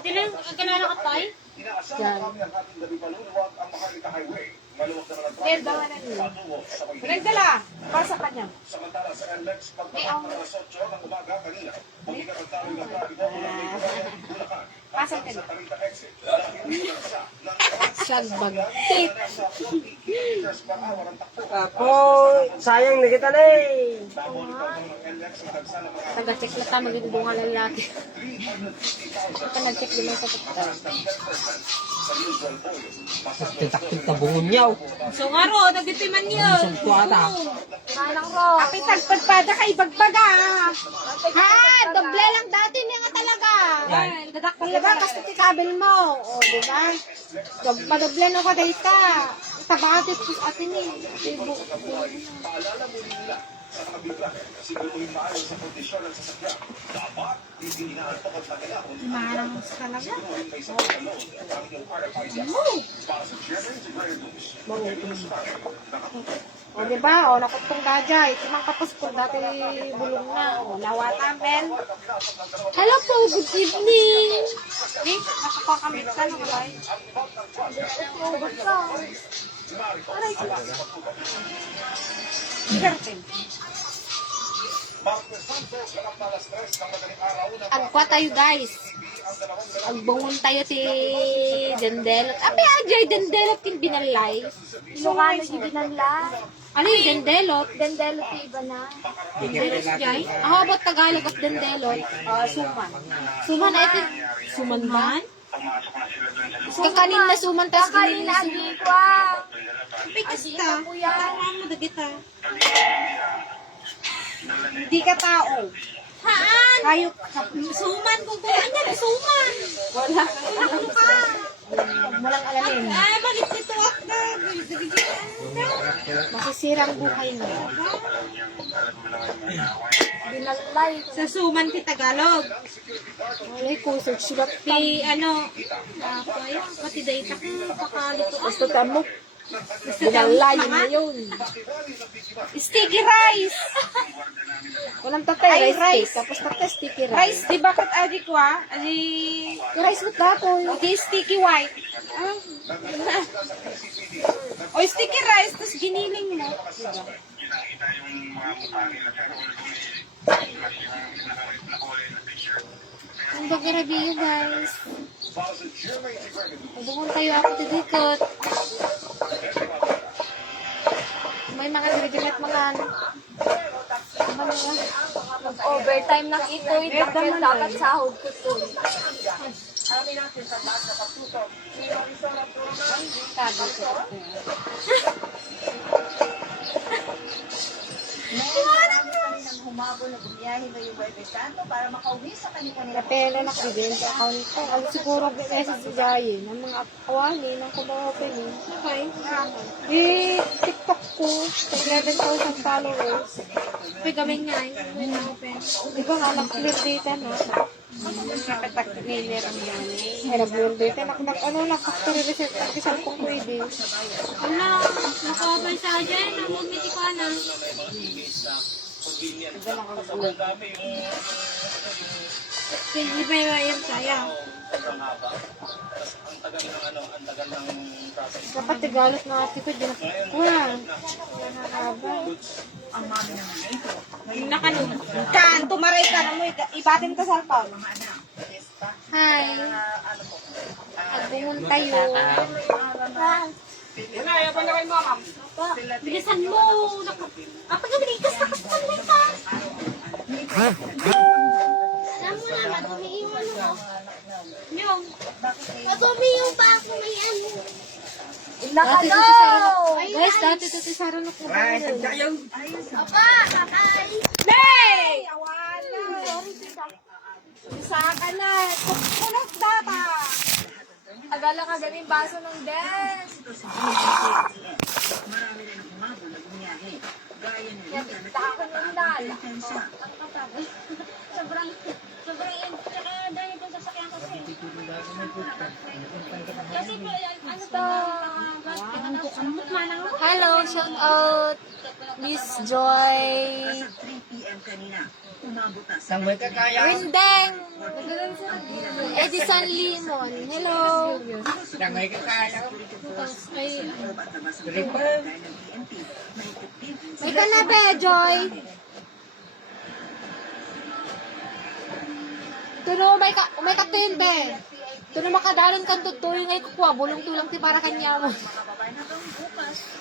Dilang, kalala ka tayo? Yan. Del, baka na nila. Nagdala. Para sa kanya. Samantala sa NLEX, May pagpapag ng alas 8 ng umaga kanina, bumigat ang tawag ng trapiko mula may Bulacan. Pasok ka Sa na. Tarita exit, dahil sa ng Shagbag. Tip. nasa 40 kilometers per hour ang takbo. Ako, sayang na kita na eh. Nabalik ang ng NLEX na dagsa ng mga Taga-check na tayo, magdudungan lalaki. 350,000 Ito nag-check din sa pagkakas. ng 10% sa usual volume. Taktik na bungon niyaw. So nga ro, nagitiman niyo. Isang kuwata. Manang ro. Kapit tagpadpada ka, ibagbaga. Ha, doble lang dati niya nga talaga. Yan. Dadakpan na ba? Basta tikabel mo. O, di ba? Madoble na ko dahil ka. Tabakit po sa atin eh. Paalala mo nila sa mga biyahe, siguruhin maayos sa kondisyon ng sasakyan. Dapat, hindi inaantok at tagala. Marang talaga. Siguruhin may sapat na load at ang iyong RFID. Para sa General Integrated News, News Tayo, nakatutok. O, di ba? O, nakutong gajay. Timang kapos ko dati bulong na. O, lawatan, men. Hello po, good evening. Ni, nakapakamit ka ng live. O, ba't ka? Aray ko. Certain. Martes Santos, ganap na alas 3 ng madaling araw na Agpa tayo, guys. Agbungon tayo ti Dendelot. Ape, ajay Dendelot kin binalay. Ilocano yung binanla. Ano yung Dendelot? Dendelot yung iba na. Dendelot jay? How about Tagalog of Dendelot? Suman. Suman na ito. Suman man? Kakanin na suman, tas Kakain na agi ko ah. Pikista. Kuya. Ano dagita? Hindi ka tao. Haan? Hayop. Suman, kung kuhaan niya, suman. Wala. Ano ka? Huwag mo lang alamin. Ay, bakit nito ako? Masisirang buhay mo. Binalay. Sa suman ti Tagalog. Walay ko, search sulat pa. Ti, ano, kaya, pati data ka, pakalito. Basta tamo. Binalay na yun. Sticky rice. Walang tatay, Ay, rice rice. cake. Tapos tatay, sticky rice. Rice, di bakit adi ko ah? Adi, Rice with dapoy. di sticky white. Ah. O sticky rice, tapos giniling mo. Ang bagarabi yun, guys. para sa General Integrated News. Mabuhon tayo ako didikot. May mga diridimet mga ano. Ano nga? Overtime ng ito'y bakit dapat sahod ko to. Tabi ko. humabol na bumiyahe na yung Buenos Santo para makauwi sa kanilang Napela na kabibin sa account ko. Ang siguro message si Jayen. Ang mga kawali ng kumaopen eh. Okay. TikTok ko. 11,000 followers. May gawin nga eh. May na-open. Di ba nga, nag-clear data no? Nakatak-cleaner ang gani. Ay, nag-clear data. Nag-factory reset. Nag-isang kong pwede. Wala, naka-open sa dyan. Namumiti ko na. Hindi ba yung sayang? Dapat tigalot na ate ko. Di na. Wala. Nakanong. Kan, tumaray ka na mo. Ibatin ka sa cellphone. Hi. Agbungon tayo. Bilisan mo. Pag-abilikas na kasalan ka. Alam mo na, madumi yung ano mo. Yung. Madumi yung pa ako may ano. Dati ito si Sarah. Guys, dati ito si Sarah na kumain. Papa, kakay. Hey! Saka na. Kukulot data. Agala ka galing baso ng desk. Yan, ako ng dala. Sobrang in. Tsaka dahil kung sasakyan kasi. Kasi po, ano to? Hello, shout out Miss Joy. umabot na sa Sambay ka kaya. Windeng! Edison Limon. Hello! Sambay ka kaya. Ay, Triple. may ka na be, Joy? Tuno, may ka yun be. Tuno makadalan kang tutuloy ngay kukuha. Bulong tulang ti para kanya mo.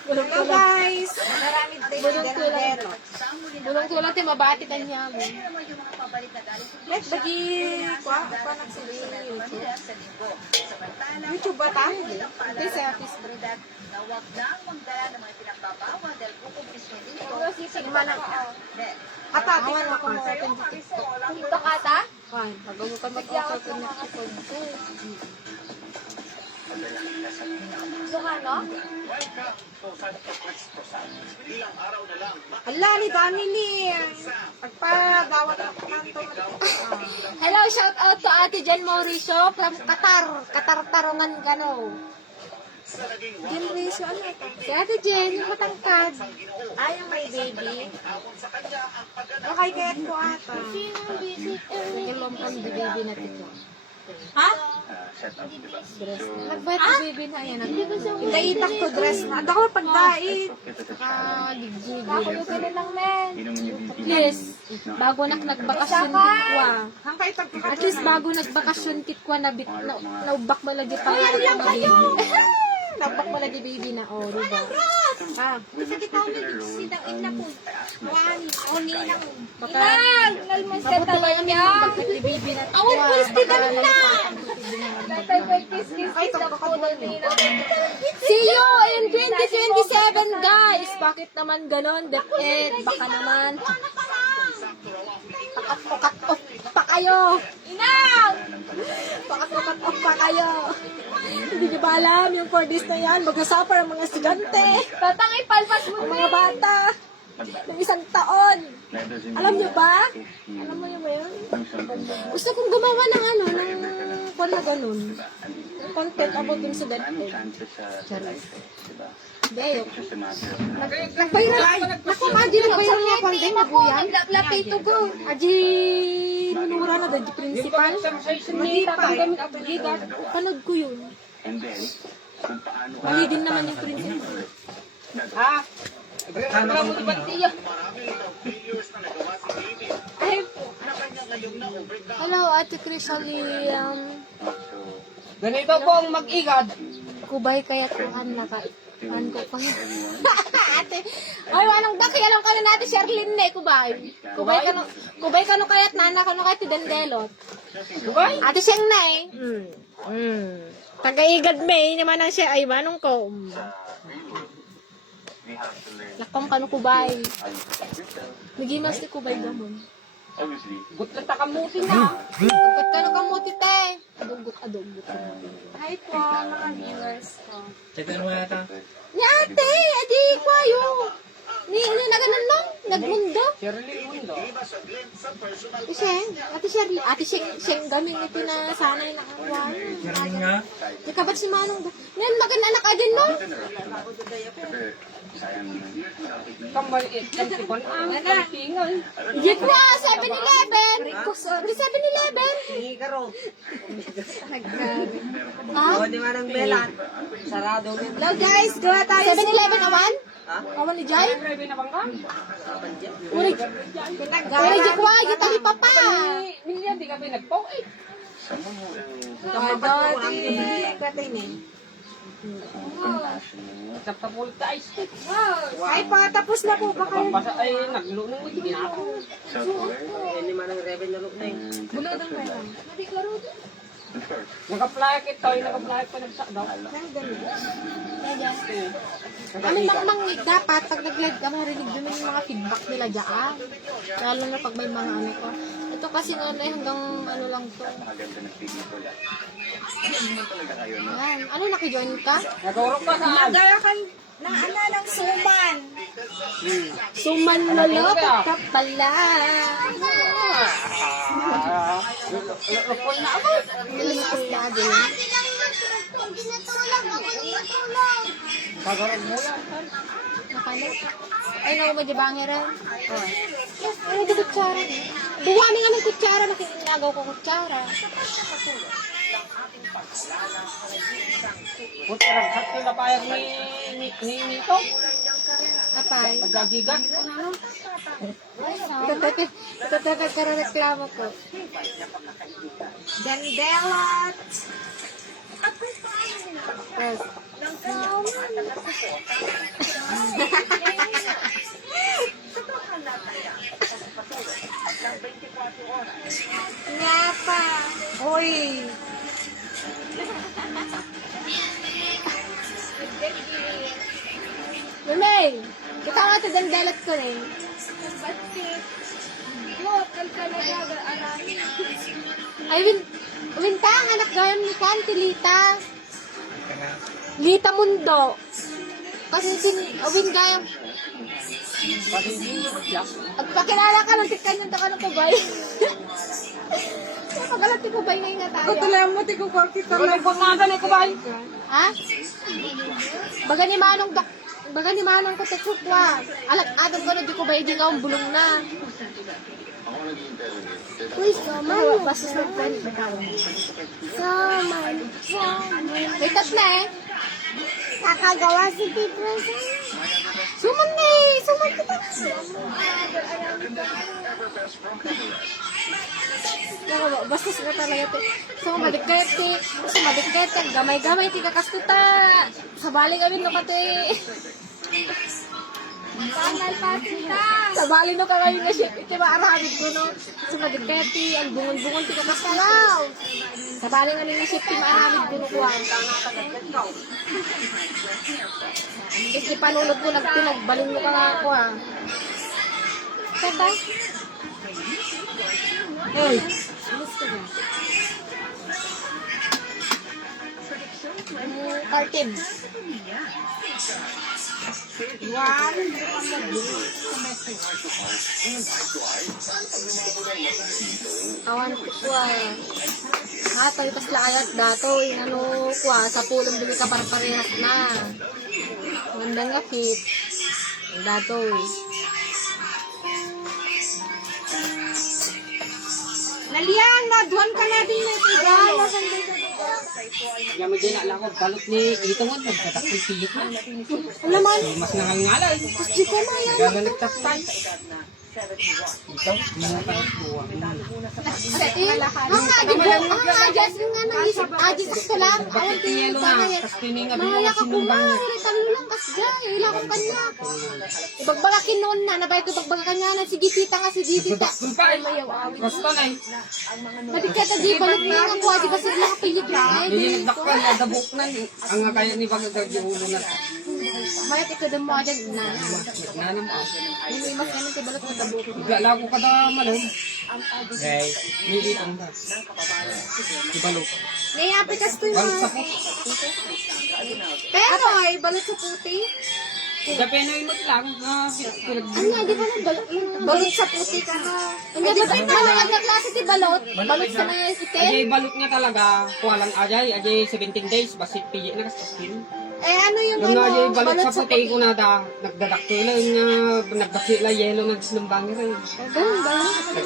Bulong tulang. Guys! Bulong tulang. Bulong tulang ti mabati kanya mo. Let's bagi kuha. Panak sila YouTube. YouTube ba tayo? Hindi sa Facebook. na huwag nang magdala ng mga pinagbabawal dahil bukong mismo dito. Atakin mo ko mo. Dito kata? Fine. Pag-uwi ka mag-offer ko na Gusto ka, no? Welcome to Santo Cristo San. Ilang araw na lang. Ala, ni dami ni. Pagpagawat ako kanto. Hello, shout out to Ate Jen Mauricio from Qatar. Qatar Tarungan Gano. Sa naging Jen Rizzo, ano ito? Si Ate Jen, yung matangkad. Ay, yung may baby. hamon sa kanya ang pagganap. Nakay kayat ko ata. Nagilom ang baby na tito. Ha? Nagbayat ang baby na yan. Daitak ko dress na. Ako pagdait. Ako yung pili lang, men. Yes. Bago nagbakasyon kitwa. Hangkay tagkakot. At least bago nagbakasyon kitwa naubak mo lagi pa. Ay, ano lang kayo? Naubak mo lagi baby na. Oh, diba? Ah, bisa kita sidang ina po. Wani, oni lang. Baka, mabuti ba yung bagkat baby na. Awan ko istida na. Ay, see you in 2027, guys. Bakit naman ganon? Deped, baka naman. Pakat-pakat-off pa kayo. Inang! Pakat-pakat-off pa kayo. Hindi niyo ba alam yung 4 days na yan? Mag-suffer ang mga estudyante. Tatangay palpas mo ang mga bata. Ng 1 taon. Alam niyo ba? Alam mo yun ba yun? Gusto kong gumawa ng ano, ng kung na ganun. Yung content about dun sa DepEd. Hindi, nagbayran. Naku, Aji, nagbayran nga content. Nabuyan. Lapito ko. Aji, nunura na dahil principal. Hindi tatanggam. Panood ko yun. Mali din naman yung principal. Ah! Ano mo ito ba? Ay, hello, Ate Crisolium. Ganito po ang mag-igad. Kubay kaya tuhan na ka. An ko pa. Ate, ay wanang daki alam ka na natin Sherlyn ne kubay. Kubay kano kaya't nana kano kay Tidendelot. Kubay? Ate siyang nay. Taga-igad may naman ang siya ay manong ko. Lakong kano kubay. Nagimas ni kubay gamon. Gutla ta kamuti na. Dugot ka no kamuti te. Adugot. Hi po, mga viewers ko. Check mo yata. Ni ate, adi ko ayo. Ni ano na ganun lang, nagmundo. Shirley Mundo. Ate Sheng gaming ito na sanay na kawan. Shirley nga. Nakabat si Manong. Yan maganda anak ka din no? Kambal tipon ang kampingan. Git na 7-Eleven. Sorry 7-Eleven. Ah, di man ang belat. Sarado ni. Hello guys, gawa tayo 7-Eleven awan? Awan ni Jai? Rebe na bang ka? Uri jikwa, gita ni papa. Milyan di ka pinagpo eh. Gawa ang katay ni. Tapos ta ice. Ay po, tapos na po ba kayo? Basta ay naglunong ito ginako. Hindi man ang rebe na luknay. Bulodong kayo. Nag-apply ito, nag-apply pa nagsakdaw. Ano mang dapat pag nag-live ka marinig din yung mga feedback nila diyan. Lalo na pag may mga ano ko. Ito kasi hanggang ano lang to. Yan. Ano nakijoin ka? Nagurok pa saan? Gaya ka ng ano ng suman. Suman loloko ka pala. Lupon na ako. Nilipas na din. Ginatulong ako, ginatulong. Pagurok mo lang. Nakalit. Ay, naku mo, dibangi rin. Ay, di kutsara. Buwani nga ng kutsara. Nakinagaw ko kutsara. Puti lang, sakto na payag ni Mito. Apay. Pagdagigan. Ito ka reklamo ko. Jandelot. Yes. Nga pa. Uy! Lumay! Kita nga ito jandelot ko rin. Ay, Winta, ang anak gayam ni Kanti, Lita. Lita Mundo. Kasi Win gayam. Kasi hindi nyo siya. At pakilala ka ng tikan yung taka ng kubay. Pagalat yung kubay ngayon nga tayo. Katulang mo, tigo ko kita Wala lang. pag mga ganay ko ba? Ha? Baga ni Manong ko tekukwa. Alag-adong ko na di kubay, di nga ang bulong na. Uy, saman. Bastos ng friend. Saman. Wait up na eh. Kakagawa si Tito. Suman na eh. Suman kita. Bastos na talaga ito. Sumadikit. Gamay-gamay. Tika kastuta. Sabali kami no kate. Pangal pasita. Sabali no ka ngayon na shit. Iti maarahagid ko no. Sumadikit. Ang bungon-bungon. Tika kastalaw. Sabali nga nila shit. Maarahagid ko no kuha. Kasi panulog ko nagbalin mo ka nga ako ha. Kata? Hey! Cartib. Awan ko kuha. Tayo kas laayat dato. Ano kuha. Sa pulong bili ka parehas na. Magandang nga fit. Dato. Naliang, naduan ka na din na ito. Kaya mo din ala ko, balot ni Ito mo, nagtatakil piyit na. Alam mo, Mas nangangalay. gusto ko na yan. Gano'n nagtaktay. Ito, mga pagkuha. Ang adjust nga nang isip, adjust ka lang. Awan Yelo na, tas tininga Mahaya ka sinumbang. kumain, talo lang kasjay, ila ko kanya. Ibagbagakin noon na, nabay ko ibagbagakan niya na, sige tita nga, sige tita. Kumpay, basta na eh. Nabigkata di, balik na nga kuha, di ba sila kapilit na eh. Hindi nagdakpan, nadabok na eh. Ang nga kaya ni Bagdad yung ulo na. Mayat ito din mo agad na. Nanam ako. Hindi mas ganun kay balot mo tabok. Bigla ko kada malong. Okay, may itong ba? Ibalo. Naiapikas to Balot sa yun. puti. Pero ay, balot sa puti. Dapenoy mo lang. Ano nga, di ba na balot sa puti ka na? Hindi ba malawag na klase ti balot? Balot sa na itin? Ajay balot niya talaga. Kuha lang ajay. Ajay 17 days. Basit piye na kastaskin. Eh ano yung Yung ano? ajay balot sa puti ko na da. Nagdadaktila yung nagdakila yelo nagsinumbangin rin. Ganun ba?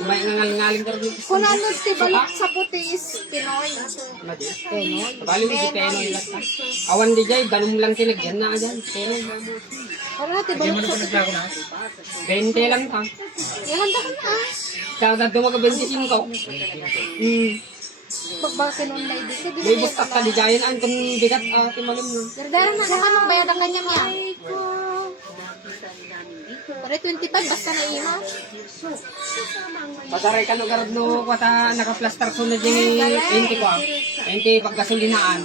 May nangalingaling ka rin. Kung ano ti balot sa puti is Pinoy. Ano di? Penoy. Bali mo si Penoy lang. Awan di jay. Ganun lang tinagyan na ajay. Penoy. Ano ti balot sa puti? 20 lang ta. Ihanda ka na. Kada dumaga 25. Pagbakin nung lady. Sige, May bustak ka di jayan. Ang kung bigat timalim mo. Dardara na kung anong bayad ang kanya niya. Pare 25, basta na ima. Pataray ka no garad no kata naka-plaster sunod yung 20 ko. 20 pagkasulinaan.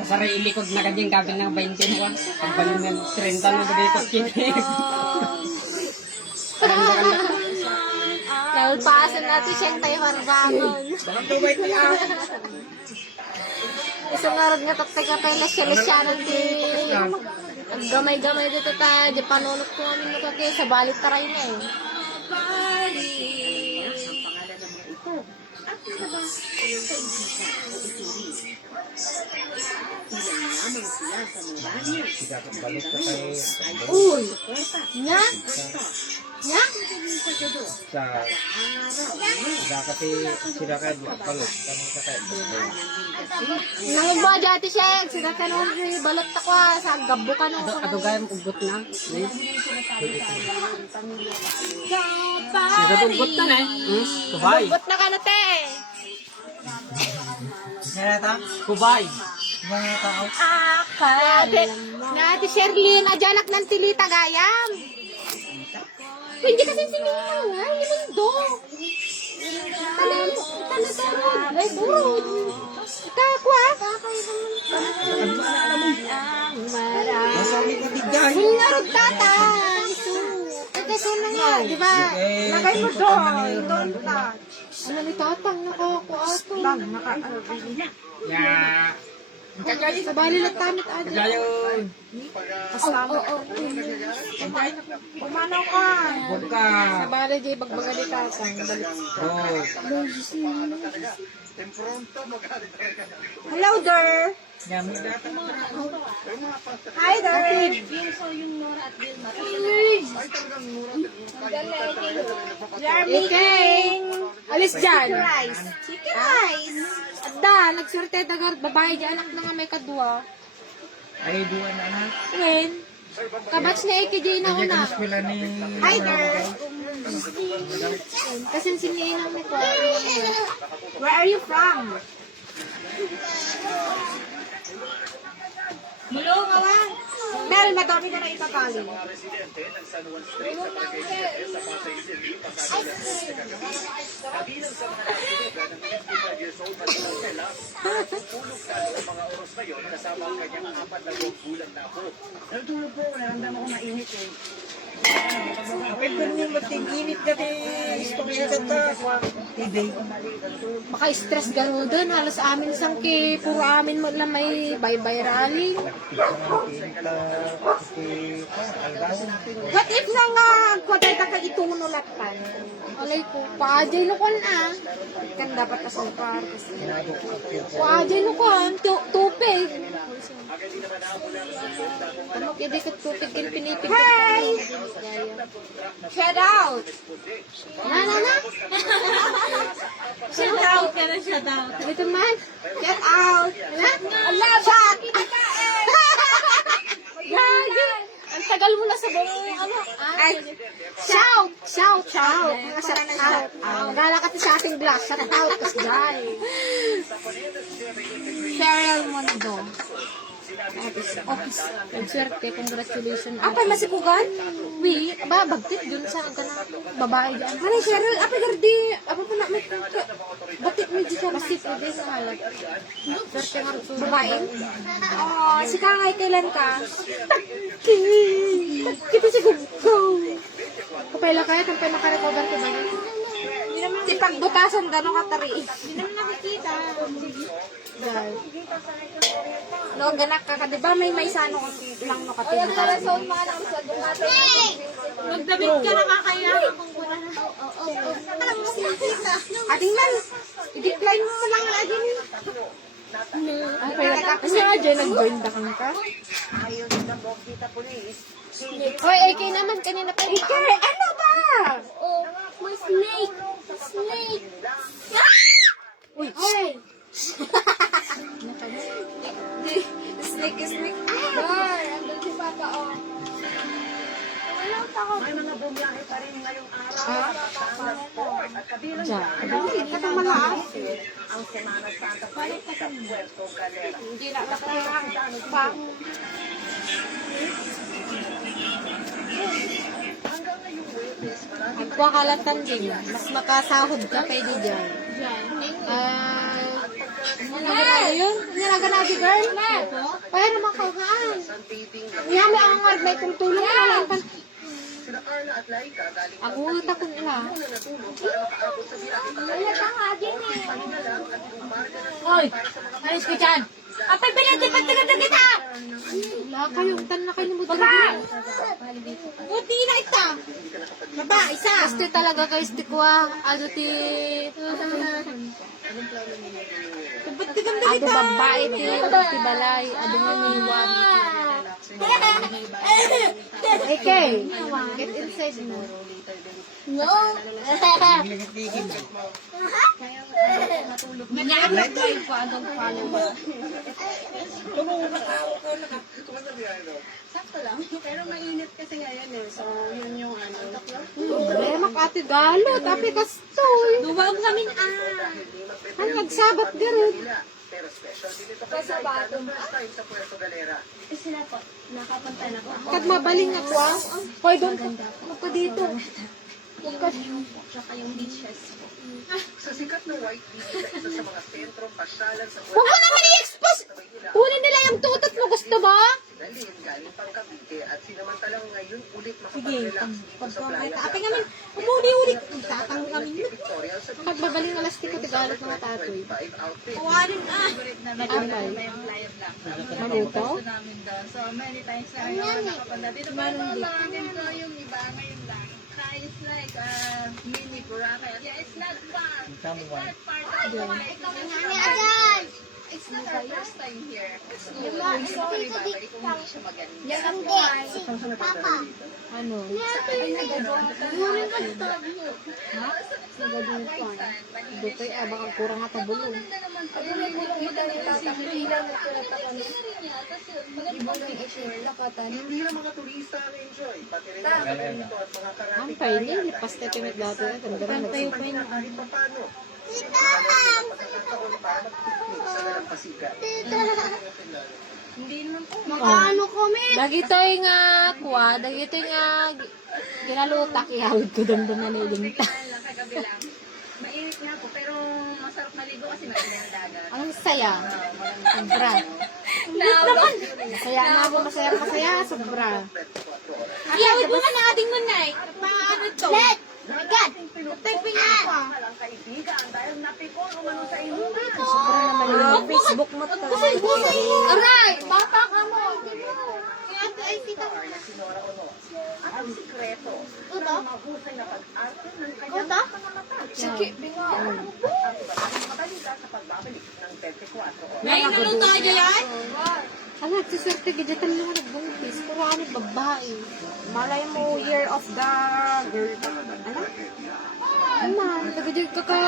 Pasaray ilikod na kanyang gabi ng 20 mo. Pagbalin ng 30 no dito chicken. Kalpasan natin siyang tayo marbangon. Isang arag nga tatay ka tayo na solusyanan di. Ang gamay-gamay dito tayo. Di panunok ko namin nakakaya sa balik taray na eh. Uy! Nya? Nya? Nang ba dati siya, sila ka nung balot ako sa gabo ka nung. Ato gayam ugot na. Ugot na eh. Kubay. Ugot na ka na te. Kubay. Ate Sherlyn, adyanak ng tilita gayam. Hindi kasi siningaw nga, hindi mundo. Ay, duro. Kako ah. Ang marami. Sinarog tatang. Ito na nga, di ba? Lagay mo doon. Don't touch. Ano ni tatang, nakakuato. Ya. Sabali lang tamit aja. Gayon. Pumanaw ka. Huwag ka. Sabali di bagbaga di tatang. Oh. Hello there. Hi there. We are making alis dyan. Chicken rice. Adda, nagsurte dagar babae dyan anak na nga may kadwa. Ay, duwa na na. When? Kabats na AKJ na una. Hi there. Kasi siniinang ni ko. Where are you from? Mulong awan. Mel, madami ka na itatali. Maka-stress garo doon. Halos amin sangki. Puro amin mo lang may bye-bye rally. What if na nga kwaday ka itunulat pan? Alay ko, paajay lukon ah. Kan dapat kasupar. Paajay lukon, tupig. Ano kaya di ka tupig kin pinipig? Hi! Shout out! Na. Shout out ka na, shout out. Ito man, shout out. Allah, shout! Gagi! Ang tagal mo na sa buong ano. Ay, shout! Shout! Gala ka sa ating glass. Shout out kasi dahil. Cheryl Mondo. Office. Nagswerte. Congratulations. Apa masikugan? Wi, bagtit dun sa babae dyan. Ano Cheryl? Apa gardi? Apa pa na may batik mo dyan? Basit mo dyan sa halat. Swerte nga rin. Babae? Oh, si Kangay kailan ka? Kita si Gugo. Kapela kaya, kapela makarecover ko ba? Si pagbutasan gano'ng katari. Hindi naman nakikita. Dahil. No, ganak ka ka, diba may sano lang no katiri. Magdabit ka nakakaya kung wala na. Ating man, i-decline mo lang na din. Ang pala kasi nga dyan, nag-join da kang ka. Hoy, AK naman, kanina pa. AK, ano ba? Oh, may snake. Snake. Uy, hey. Snake. Ay! Andun si Papa, oh. May mga bumiyahe pa rin ngayong araw. Diyan. Hindi ka malaas. Ang Semana Santa pa rin sa Puerto Galera. Hindi na nakakang pa. Hanggang ngayong Webes, marami Magpakalatan din. Mas makasahod ka pwede dyan. Nalaga yun? Nalaga na di girl? Kaya naman kagaan. Yan, may angar. May kung tulong na lang. sila Carla at Laika galing Ako ulit ako nila. na natulog para makaabot sa biyahe pa Wala ka nga din eh. kanina lang at bumarga na Hoy! Ayos ka dyan! Apay bilhin! Di pagtagal kita! Wala kayong tan na kayo ng buto. Baba! Buti na ita! Baba! Isa! Este talaga kayo, este ko ah. Ano ti... Ado babae ti balay, ado niniwan. Okay, get inside mo. No. Nag-apply ko adong follow. Sakto lang. Pero mainit kasi ngayon eh. So, yun yung ano. Problema ka ati galo, tapi kastoy. Duwag kami Ang nagsabat garod. Pero special din ito kay Nay kada first time sa Puerto Galera. Sila po. Nakapunta na po. Kag mabaling ako ah. Hoy, doon ka. Huwag ka dito. Huwag ka. Tsaka yung beaches po. Sa sikat na White Beach sa isa sa mga sentrong pasyalan sa Huwag mo naman i-expose. Kunin nila yung tutot mo. Gusto mo? Sinalin galing pang Cavite at sinamantalang ngayon ulit makapag-relax dito sa playa. Tapi kami, umuli-ulit. Tatang kami. Victoria sa Pagbabaling alas tiko, tigalot mga tatoy. 25 outfit. Ampay. Maluto? namin doon. So, many times na ngayon nakapunta dito. Pero lang, ganito yung iba ngayon lang. It's like mini Boracay. Yeah, it's not fun. It's not part of the It's not our first time here. It's good. Sorry, Baba, kung hindi siya maganda. Papa. Ano? Dutoy, abang ang kurang at bulong. Hindi na mga turista ang enjoy. Pati rin ang mga dito at mga karating Ampay, nilipas na timid dati. Ganda na nagsumpay. kahit pa paano. Pagkakataon para mag-picnic sa Dalampasigan. Makaano kami? Dagitoy nga kuha, dagitoy nga ginalutak ihawid ko doon na nilinta. Kagabi lang. Mainit nga po, pero masarap maligo kasi mainit ang dagat. Ang saya. Sobra. Masaya na ako, masaya, sobra. Iyawid mo na ating munay. Paano to? Let! My God! Typing mo pa. Walang kaibigan dahil napikon umano sa inuman. Sobra naman yung Facebook mo to. Kusay! Aray! Bata ka mo! Kaya ito ay tita mo. Na Sinora Ono. At ang sikreto Uto? ng mahusay na pag-arte ng kanyang Uto? mga mata. Sige, Ang iba ng matalita sa pagbabalik ng 24 oras. May naluto ka yan? Ano, suswerte digital mo nagbungkis. Puro ano, babae. Malay mo, year of the girl. Ano? Ano? Tagadig ka ka.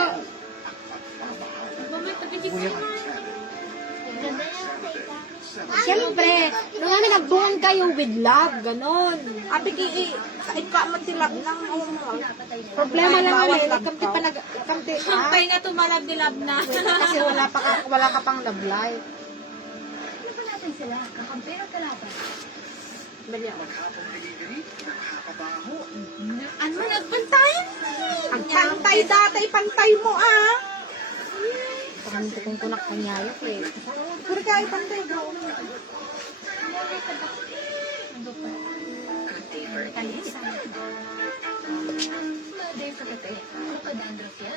Siyempre, nung namin nagbungan kayo with love, ganon. Ate ki, kahit ka man sila ng Problema lang ulit, kamti pa nag, kamti, Pay nga tumalab-dilab na. kasi wala ka pang love life. Hindi pa natin sila. Kakampi o kalaban? Bali ako. Maghapong delivery, nakakabaho. Ano, nagpantayan? Ang pantay dati, pantay mo ah. Parang kung kunak kanyayok eh. Puri ka, pantay bro.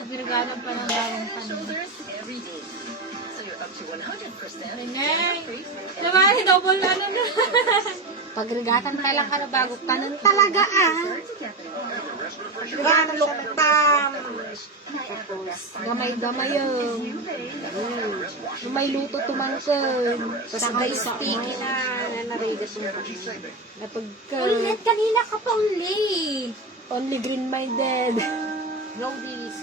Pagirganan pa ng bawang tanong. Naman, double ano na. Pagrigatan pa lang ka na bago kanon talaga ah. Pagirganan luktam. Gamay-gamay yun. May luto tumangkon. Saka speaking na narigat mo. Napagka. Ulit, kanina ka pa uli. Only green-minded. Roadies.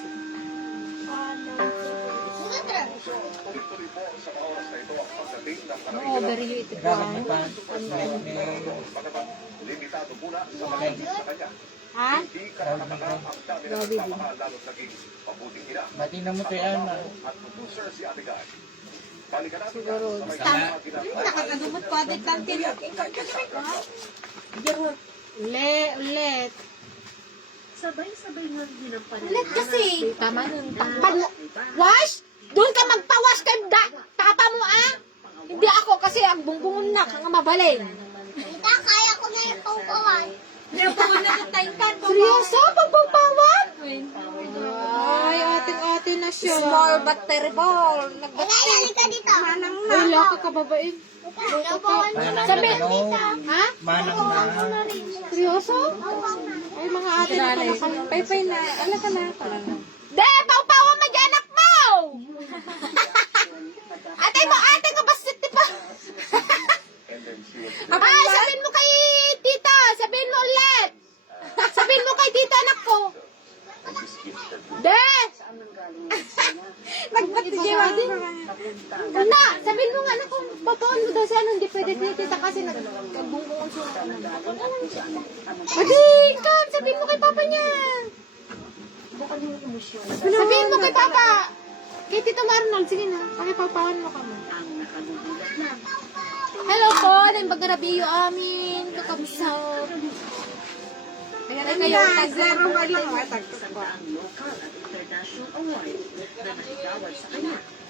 Tuloy-tuloy po sa mga oras na ito ang pagdating ng Overheated pa. Bagamat limitado muna sa mga sa kanya. Ha? Hindi karapatan ang dami ng Grabe din. nagmamahal lalo't naging mabuting ina. Matingnan mo to yan. At producer si Ate Guy. Balikan natin Siguro. yan sa may mga ginagawa. Nakakadumot ko atin tantin. Ulit. Sabay-sabay nga din ang panahon. Ulit kasi. Tama nun. Takpan mo. Wash? Doon ka magpawash kay tata mo ah. Hindi ako kasi ang bungbungon na kang mabalin. Tita, kaya ko na yung pangkawan. Hindi pa ko nakataykan. Seryoso? Pagpapawan? Ay, ating-ating na siya. Small but terrible. Kaya, ka dito. Manang na. Wala ka kababain. Nabawan ko na. Sabi, ha? Manang na. Seryoso? Ay, mga ate na pala. Pay-pay na. Ala ka na. Parang. De, pau-pawan mo dyan, anak mo! kay mo ate nga basit di pa. Ay, sabihin mo kay tita. Sabihin mo ulit. Sabihin mo kay tita, anak ko. De! Nagbati siya din. Na, sabihin mo nga, anak ko, papaon mo daw siya, hindi pwede tita kasi nagbubungon siya. Adi, kan, sabihin mo kay papa niya. Sabihin mo kay papa. Kay Tito Marnal, sige na, pakipapahan mo kami. Hello po, nang bagarabiyo amin, kakamsap. Kaya na kayo, tag-zero ba lang,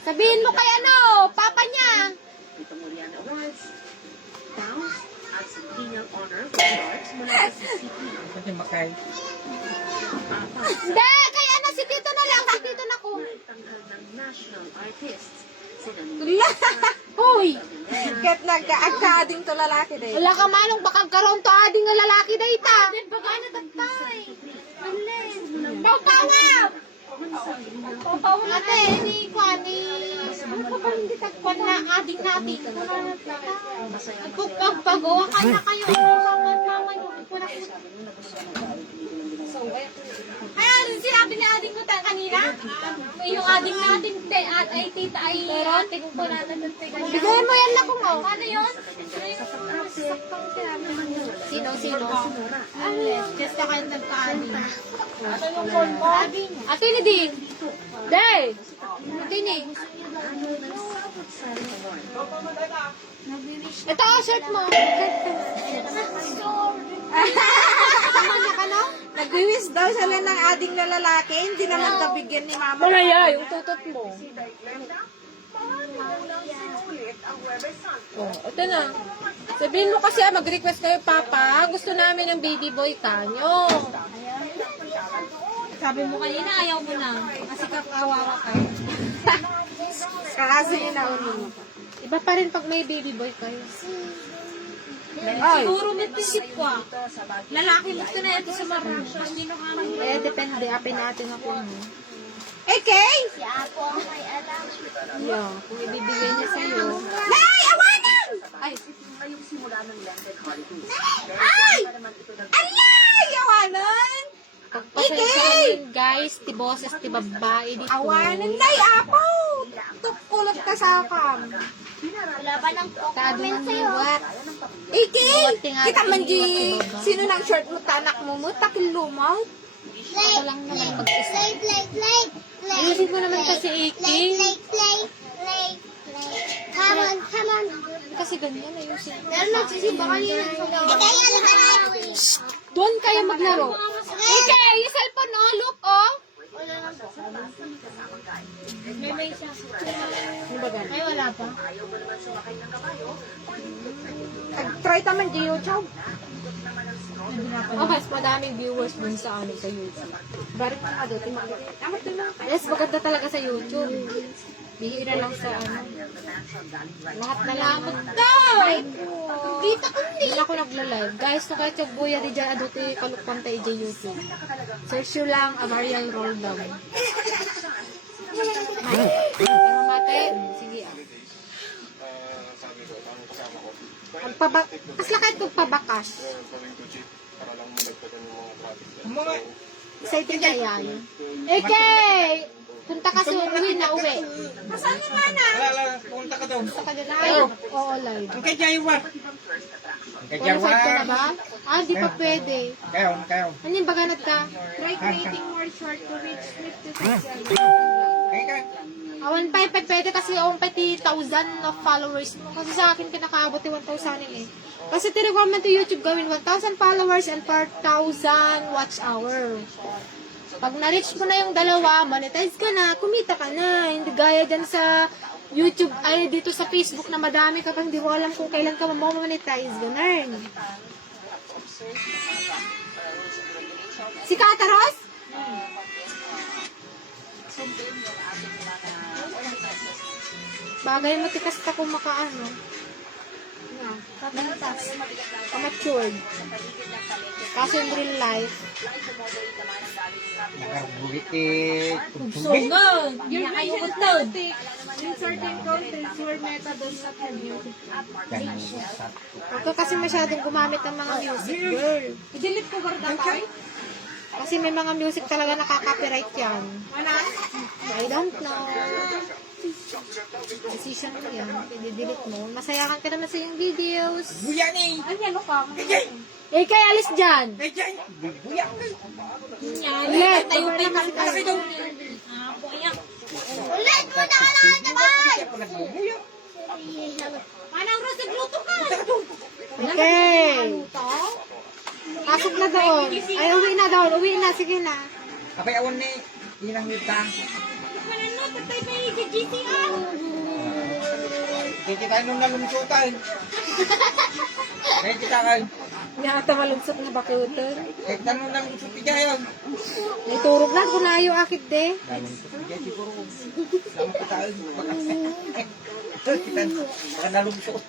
sabihin mo kay ano, papa niya. Pati makay. Hindi, kay ano, si Tito na lang, si Tito na ko. Uy! Kat nagkaagkaading to lalaki din. Wala ka manong baka karoon to ading nga lalaki na ita. Baga na tagtay. Tawtawap! Ate, ni Kwani. Ano pa ba hindi tagpan na ading natin? Pagpagawa ka na kayo. Mama nyo. Kaya sinabi ni ading ko kanina, yung ading natin ay tita ay ating ko na natagpigan. Bigyan mo yan na kung ano yun? Sino? Ano yun? Just na kayo nagka-ading. Ano yung phone mo? Ate ni Din. Day! Ate ni. Ito ang shirt mo. Samanya ka no? Nag-wish daw sila ng ading na lalaki, hindi naman nabigyan ni mama. Malaya, yung tutot mo. Oh, ito na. Sabihin mo kasi mag-request kayo, Papa. Gusto namin ng baby boy kanyo. Sabi mo kanina, ayaw mo na. Kasi kakawawa ka. Kasi yun na unin. Iba pa rin pag may baby boy kayo. Ay. Siguro may pisip ko ah. Lalaki gusto na ito sa marami. Eh, depende. Apin natin ako. Kay! Si Apo ang may alam. Yeah, kung ibibigay niya sa'yo. Nay! Awanan! Ay, Ay! Alay! Awanan! pagpasensyahan guys, ti boses, ti babae dito. Awanan! Nay! Apo! Tukulot ka sa akam. Wala ba nang comment sa'yo? What? Iki! Kita man di, sino nang short mo tanak mo mo? Takil lumaw? Ako lang naman mag-isa. Play. Ayusin mo naman kasi Iki. Play. Come on. Kasi ganyan, ayusin. Pero nagsisipa kanina. Kaya naman. Doon kayo maglaro. Iki, yung cellphone no, look oh. May siya. Ano ba ganun? Ay, wala pa. Try taman di YouTube. Oh, mas madaming viewers dun sa ano sa YouTube. Barik na ado, Yes, maganda talaga sa YouTube. Bihira lang sa ano. Lahat na lamang daw! Kita ko hindi. Hindi ako nagla-live. Guys, no kahit yung buya di dyan, adote kalukpan tayo dyan YouTube. Search nyo lang, Amarial Roldam. Pero mate, sige ah. Kasla kahit magpabakas. Excited na yan. Okay! Punta ka sa uwi na uwi. Saan yung mana? Wala, punta ka doon. Punta ka dyan live. Oo, live. Ang kay Jaiwa. Ang kay Jaiwa. Qualified ka na ba? Ah, di pa pwede. Kayo. Ano yung baganat ka? Try creating more short to reach 50,000. Kaya. Awan pa pwede kasi awan pa 1,000 na followers mo. Kasi sa akin kinakaabot 1,000 eh. Kasi ti-requirement to YouTube gawin 1,000 followers and 4,000 watch hour. Pag na-reach mo na yung dalawa, monetize ka na, kumita ka na. Hindi gaya dyan sa YouTube, ay dito sa Facebook na madami ka pa, hindi mo alam kung kailan ka monetize. Ganun. Si Kataros? Bagay mo tikas ka kung makaano. Kamintas. Matured. Kaso in real life, Nakabulit eh. You're nakayukot. In certain countries where methadone not used. Huwag ka kasi masyadong gumamit ng mga music, girl. I-delete ko garda tayo. Kasi may mga music talaga nakaka-copyright yan. I don't know. Decision mo yan. I-delete mo. Masayakan ka naman sa iyong videos. Buyan eh. Ano ka? Eh, kaya alis dyan. Kajay. Buyan eh. Ulit. Tayo na kasi Malaki daw. Ulit mo na ka lang, diba? Kaya pa nagbubuyan. Manang Rose, nagluto ka. Okay. Pasok na doon. Ay, uwi na doon. Uwi na. Sige na. Apay awan ni. Inang nita. Manano, tatay pa yung GCR. Kaya tayo nung nalungsutan. Kaya kita kayo. Nyata malunsot na bakutan. Kaya tayo nung nalungsutan kayo. May turog na. Kung ayaw akit de. Nalungsutan kayo siguro. Sama kita kayo. Kita baka nalungsot.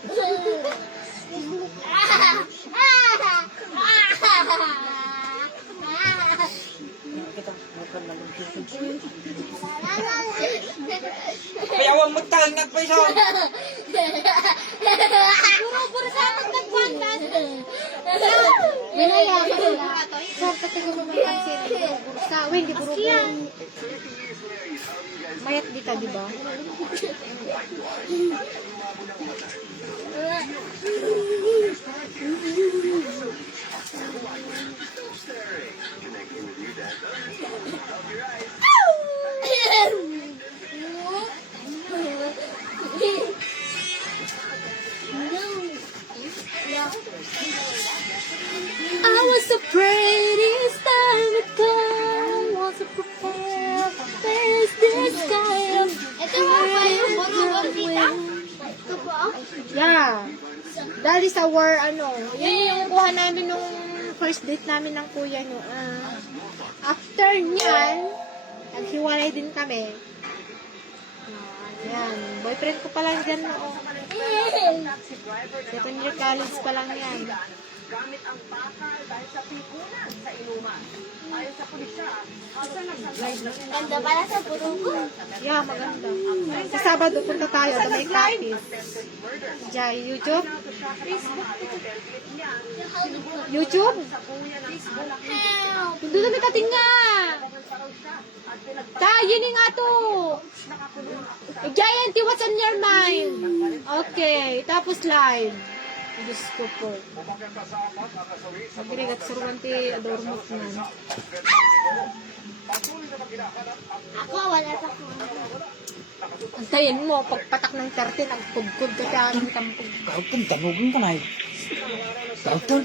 Kita bukan nalungsutan. Kaya awan mo tayo nagpaiso. Puro sa akin nagwantas. Binaya ka sila. Sir, katigo mo may pansin. Bursa. Uy, hindi buro-buro. Mayat dita, di ba? I was the prettiest time ago. Was a prepare face this kind of Ito mo pa yung burubang tita? Ito po? yeah. That is our yun yung kuha namin nung first date namin ng kuya no. After niyan, naghiwalay din kami. Yan, boyfriend ko pa lang dyan noong. Second year college pa lang yan. Ganda pala sa burugo. Yeah, maganda. Sa Sabado, punta tayo. Ito may copies. Diyan, YouTube? YouTube? Help! Doon na nagkating nga. Ta, yun nga to. Giant, what's on your mind? Okay, tapos live. Diyos ko po. Magrigat suruan ti adormot na. Ako, wala pa ko. Antayin mo, pagpatak ng 13, ang pugkod ka kaya ng tampog. Kau pun tanugin ko na eh. Kau pun.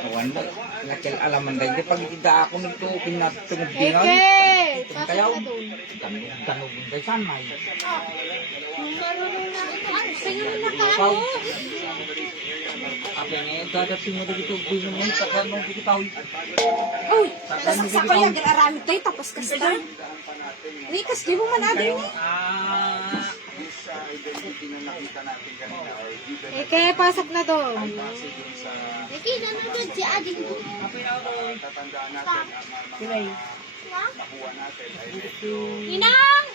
Awan mo. Nakil alaman dahil di pag ida ako nito pinatungod dingan. Eke! Pasok Kaya na doon. tanugin dahil saan may. Sa'yo na ka Pau. Apa nga dadating mo dito bingon mo sa nung dikitaw. Uy! Sa kaya ginaramit tayo tapos kasi doon. Rikas, di mo man abin eh. Eke, pasok na doon. Eki, nanonood si Ading ko. Inang!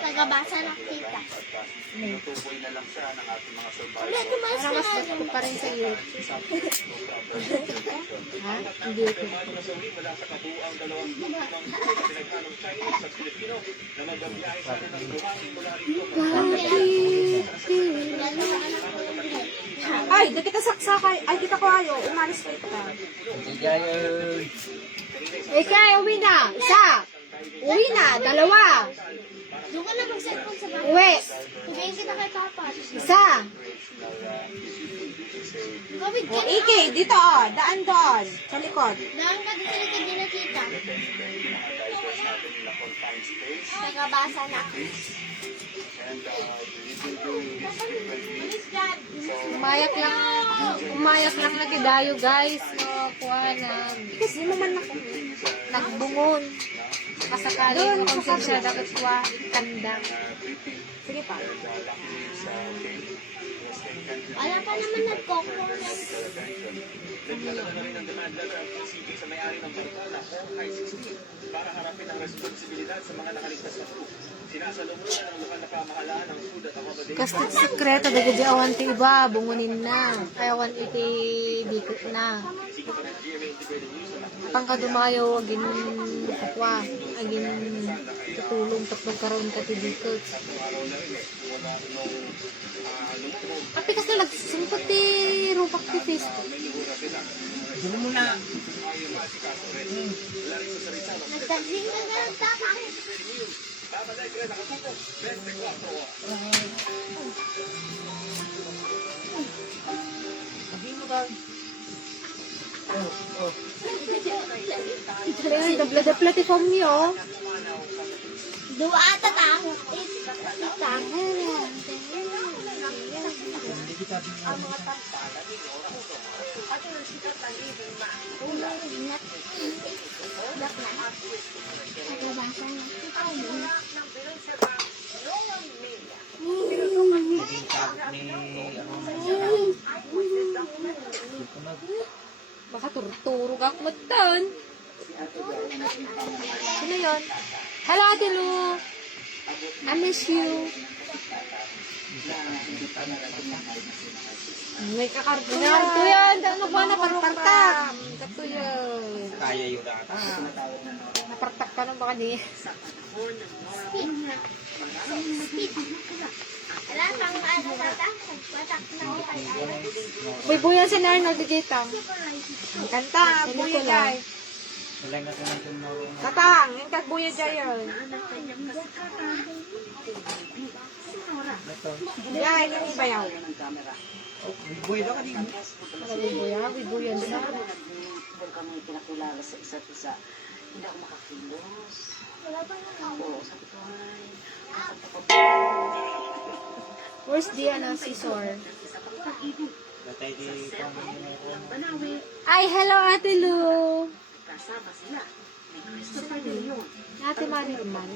Tagabasa na kita. Ulit naman Parang mas sa gusto pa rin sa YouTube. Ha? Hindi ko. Ay, di kita saksakay. Ay, kita ko ayo. Umalis ka. Diyan. Ikaw, uwi na. Isa. Uwi na. Dalawa. Doon ka na mag-cellphone sa bahay. Uwi. Sabihin kita kay Papa. Isa. Kawid ka na. Ike, dito oh. Daan doon. Sa likod. Daan ka dito sa likod din na kita. Tagabasa na. Umayak lang na kidayo, guys. So, kuha na. Kasi naman ako. Nagbungon. baka sakaling konsensya dapat kuha kandang. Sige pa. Wala pa naman nagkokong. Nagdala na rin ang demand letter ang PCB sa may-ari ng barko na Hawkeye 16 para harapin ang responsibilidad sa mga nakaligtas na crew. Sinasalumunan ng lokal na pamahalaan ng food at accommodation. Kastit sekreto, dagadi awan ti iba, bungunin na. Ayawan iti dikot na. Pangka dumayo, agin kapwa, agin tutulong tatlong karoon ka ti dikot. Tapi kasi nagsumpot ti rupak ti Facebook. Dito mo na. Nagdagling na ganun tapang. Kaya dabla platform niyo. Dua ata tang. Tang. Naging takot ni Baka turturo ka kumatan. Sino yun? Hello, Ate Lu. I miss you. May kakarto yan. Ano ba na partak? Kato yun. kaya yun ata. Napartak ka na baka di. Wala pang ano sa tang. Watak na ako kay Alex. Buy-buyan si Arnold DJ Tang. Ang kanta, buya jay. Wala na ko ng tumuro. Tatang, yung kagbuya jay yun. Jay, yung ibayaw. Oh, buhay daw ka din. Buy-buyan siya. Pero kami pinakilala sa isa't isa. Hindi ako makakilos. Oo, sabi ko, ay, Where's the scissor? Batay di Banawi, Ay, hello Ate Lu. kasama sila. May Kristo pa rin yun. Ate Mariman.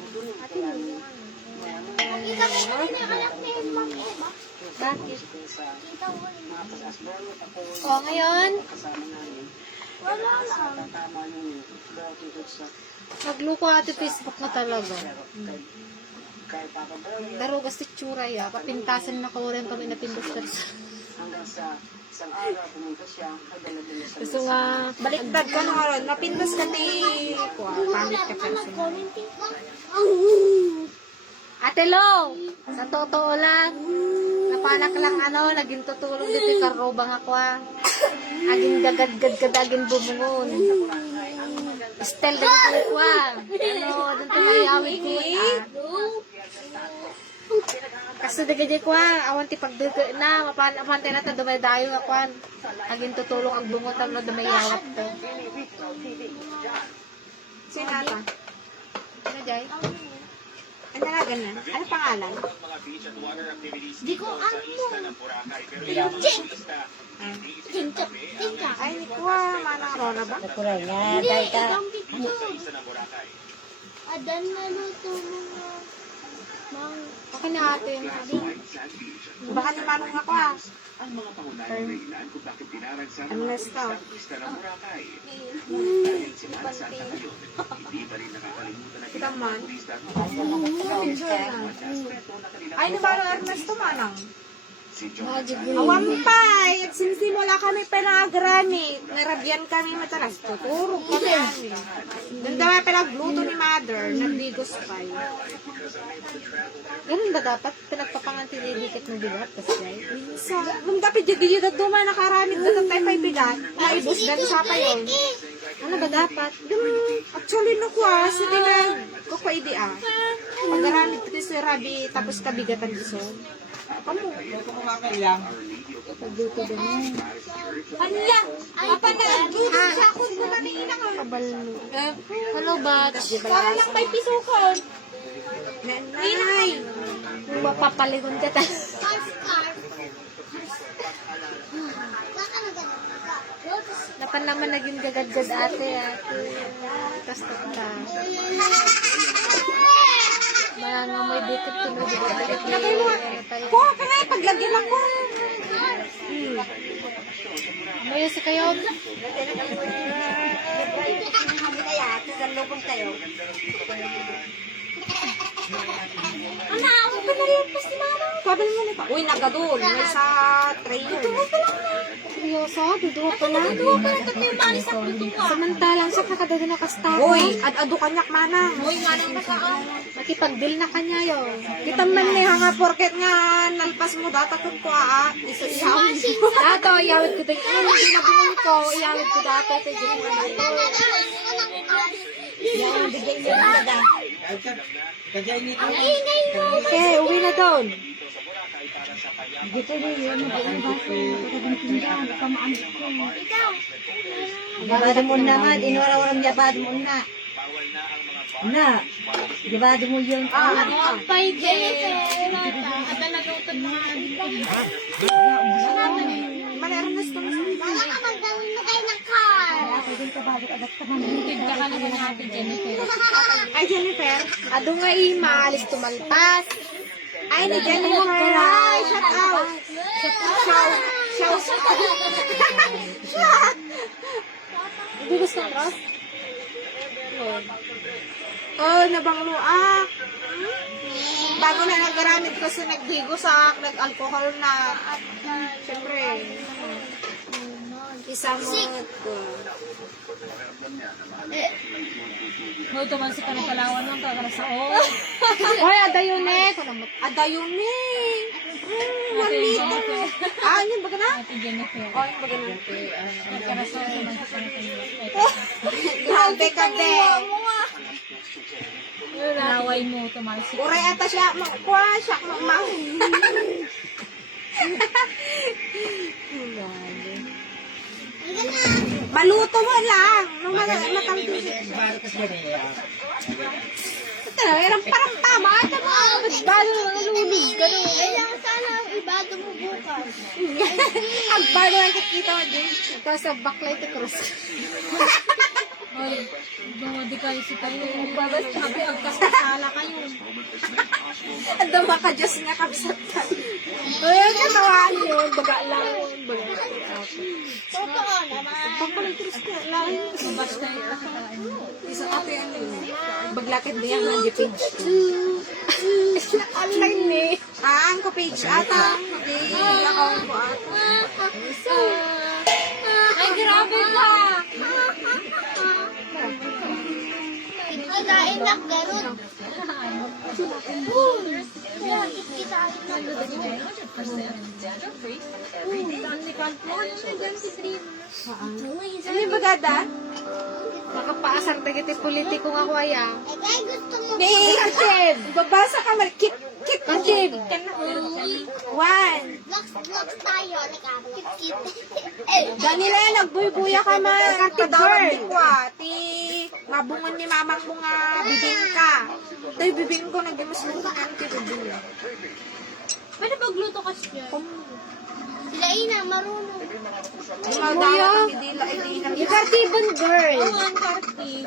Ate Lu. Kita ko na rin yung anak ni Ma'am Eva. Bakit? Sa Kita ko rin. mga pag-asbaro, ako, O, ngayon, kasama namin. Wala lang. Tatama yung dati doon sa nagluko Ate Facebook na talaga. kay Papa Boy. Pero gusto tsura ya. Papintasan na ko rin kami napindas ka Hanggang sa isang araw, pumunta siya, kadala-dala sa Gusto nga, baliktad ka nung aron. Napindas ka ti. Pangit ka person. Commenting. Ate Lo, sa totoo lang, napanak lang naging tutulong dito yung karobang ako aging gagad-gad ka aging bumungon. Estel din ko doon tayo ayawin ko Kasi dagay ko awan ti pagdugo na, mapante na ta dumay dayo ako aging tutulong ang bungot ang dumay yawat ko. Sinata? Ano jay? Ano nga ganun? Ano pangalan? Di ko ano. Cincak. Cincak. Ay, ni kuha, manang Rona ba? Hindi, ibang picture. Adan na luto mo na. Mang. Okay na ate. Baka ni manong ako Ang mga pangunahing dahilan kung bakit pinaragsan Ang last to. artista ng Boracay. Dahil si Mana Santa ngayon, hindi pa rin nakakalimutan na Kita man. artista at mga Ay, ni manong Ernesto manang. si John Awan pa, simsimula kami pinag-granite. Narabyan kami matalas. Tuturo kami. Doon daw pinagluto ni mother, nagdigos pa yun. Ganun ba dapat? Pinagpapangan tinidikit ng bigat? Kasi, minsan, nung dapat yung dumay nakaramit na tayo pa'y bigat, naibos na sa pa yun. Ano ba dapat? Actually, nakuha, sige na, kukwaidi Pag-aramit ko si Rabi, tapos kabigatan iso. Kamu? Kung kumakailang. Pagluto din. Kanya! Apa na nagluto sa ako mo na nila ka? Hello, batch. Para lang may pisukon. Nanay! Mapapaligon ka ta. Scarf. Baka na ganun. Napan naman naging gagad-gad ate. Kasto ka. Mangangamoy dito tinudikit. Lagay mo. Kuha ka nga, paglagyan ako. Amoy sa kayo. Ana, ako pa na rin si mama. Sabi mo nito. Uy, nagadol. May sa trailer. Seryoso? Duduwa pa lang. Duduwa pa lang. Tatlo yung bali sa puto ka. Samantalang siya kakadado na kastama. Uy, ado kanyak manang. Uy, nga nang nasaan. Nakipag-bill na kanya yun. Kita man niya nga porket nga nalpas mo data kung ko isa-isaw. Dato, iyawid ko din. Hindi na bumuli ko. Iyawid ko dati. Ito yung Okay, uwi na doon. Gabado mo naman, inwara-waram gabado mo na. Na, gabado mo yun. Pay At nalutod mga Malernas ko na sa Wala ka magawin mo kayo ng car. bukid ka kanina natin, Jennifer. Ay, Jennifer. Ado nga maalis tumalpas. Ay, ni Jennifer. Ay, shout out. Shout out. Hindi gusto ng Ross? Oh, nabanglo. Bago na nagaramit ko sa nagbigo sa nag-alcohol na. Siyempre. Isang Hoy, tumansi ka ng Palawan ng kakarasao. Hoy, adayunek. Adayuning. 1 liter. Yun ba ka na? Ate Jennifer. Oh, yun ba ka na? Kakarasao naman sa kanila. Grabe ka, be. Naway mo, tumalsi. Uray ata siya. Kuha siya. Maluto mo lang. Matangkil siya. Parang tama. Bado nalulog ka nun. Kailangan sana ibado mo bukas. Ang baro ang kikita mo din. Ito sa backlight to cross. Hoy, dumadi kayo si kayo. Sabi, agkasasala kayo. Ang dama ka, Diyos nga kapsat ka. Ay, katawaan yun. Baga lang. Totoo naman. Pagpalitris ka lang. Basta ito. Isa ka yan yun. Baglakit niya ng di page 2. Online ni. Ang ko page ata. Hindi. Account ko ata. Ay, grabe ka! Kikain na ganun. Ano yung bagada? Makapaasar na kita politiko nga ko aya. Eh, kaya gusto mo. Ni Katib. Babasa ka mal. Kit. Katib. One. Vlogs tayo. Kit-kit. Danila, nagbuy-buya ka man. Kadawag di ko Ti, mabungon ni mamang mo nga bibing ka. Tayo bibing ko, nagdimas mo ka anti bibing. Pwede pagluto ka siya? Sila ina, marunong. Kuya. Ikartibon girl. Ang kartib.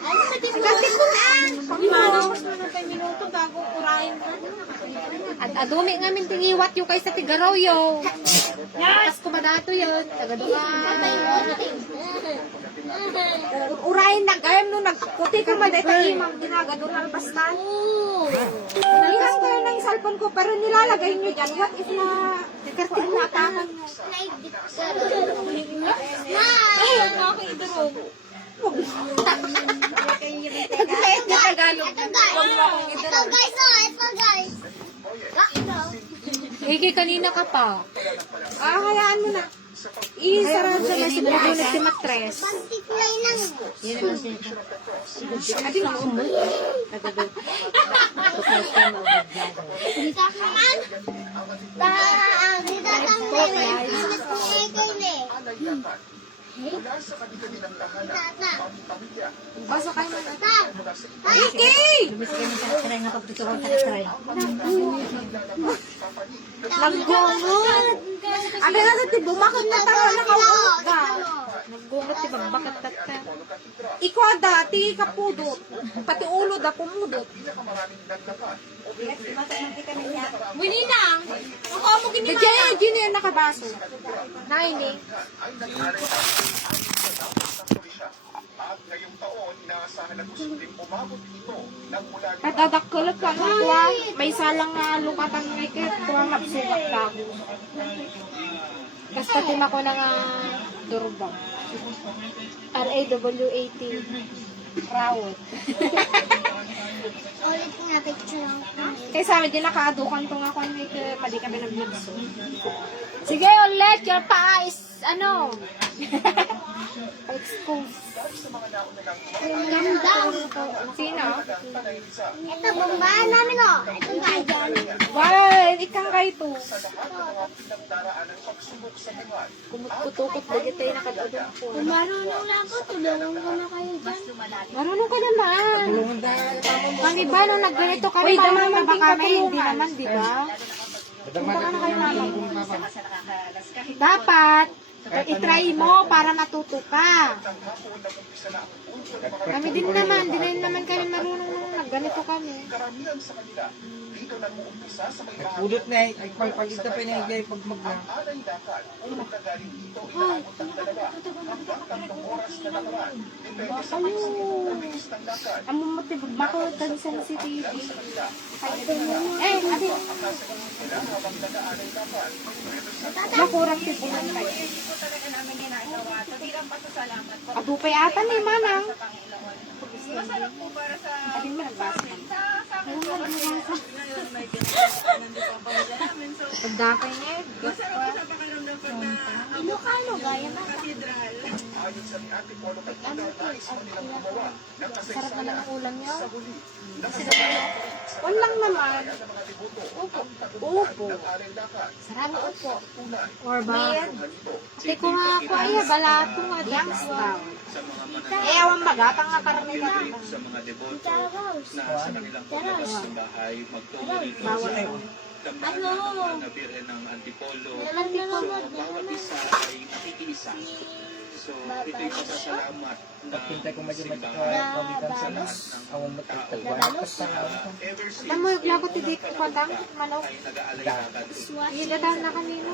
Ano sa tip mo? Imanamos mo ng 10 minuto bago urahin ka. At adumi nga min tingiwat yung kay sa tigaraw yo. Tapos kumadato yun. Tagadunga. Urahin na gayam no, nagkuti ka man. Dahil imang ginagado na basta. Nalikas ko lang ng cellphone ko, pero nilalagay nyo dyan. What if na ikartig na atakan nyo? Naidip ka. Ay, ako idurog. Kahit na Tagalog. Ito guys, ito guys. Higi kanina ka pa. Hayaan mo na. Isarap sa may Sinunod si Matres. Pantiklay ng. Adi na ako. Kakaan. Taang, hindi tatang Tata. Basa kayo man. Tata. Iki! Naggungod. Abi nga sa tibo, bakit na tayo nakaugot ka? Naggungod tiba, bakit tata? Ikaw dati kapudot. Pati ulo da pumudot. Wininang. Ako mo gini. Gini yan nakabaso. Naini. At ngayong taon, inaasahan na posibleng umabot ito ng mula Kadadakkulot ka na tuwa. May salang nga lukatan ng ikit. Tuwa napsukat ka ako. Kasta din ako ng durbang. RAW18. Rawot. Ulit nga picture lang. Kaya sa amin din nakaadukan to nga kung may pali kami nag-vlogso. Sige ulit, your pa is ano? Expose. Ganda. Sino? Ito, bombahan namin o. Ito nga dyan. Wow, ikang kayo to. Kumut-kutukot bagay tayo nakadodong po. Kung marunong lang po, tulungan ko na kayo dyan. Marunong ka naman. Kami ba nung nagganito kami, marunong ba kami? Hindi naman, di ba? Punta ka na kayo naman. Dapat, itry mo para matuto ka. Kami din naman, di rin naman kami marunong nung nagganito kami. karamihan sa kanila. Dito nang uumpisa sa may Pulot na eh. Pagpagita pa niya pag magna. alay lakad. Kung magkagaling dito, inaabot ng 2 hanggang 3 oras na naman. Depende sa bilis ng lakad. Ang mamatibag bako tadi sa CCTV. Adi. Makurang tipunan kayo. Adupay ata ni Manang. Masarap po para sa Ading mo nagbasa. Pagdakay niya. masarap sa pakiramdam pag na Ilocano, gaya ba? katedral. Ayon sa Ate Polo Pagkita, nais mo nilang gumawa ng Sarap na ng ulam niya. sa huli. Walang naman. Upo. Alay lakad. Sarap upo. Or ba? Ate ko nga ako ay balato nga gangsta. Eh, awan bagatang nga karami ka. Sa mga deboto Taraws. na sa kanilang pagdating sa bahay, magtungo rito Bawal sa ay. tambahan ng Birhen ng Antipolo. So, bawat isa ay nakikiisa. So, ito'y pasasalamat na Pagpintay ko medyo simbahan magkakabitan sa sa lahat. lahat ng Awang matagtag. ever since Alam mo, lago ti di ko padang manok. ay nag-aalay lakad. Yun na kanina.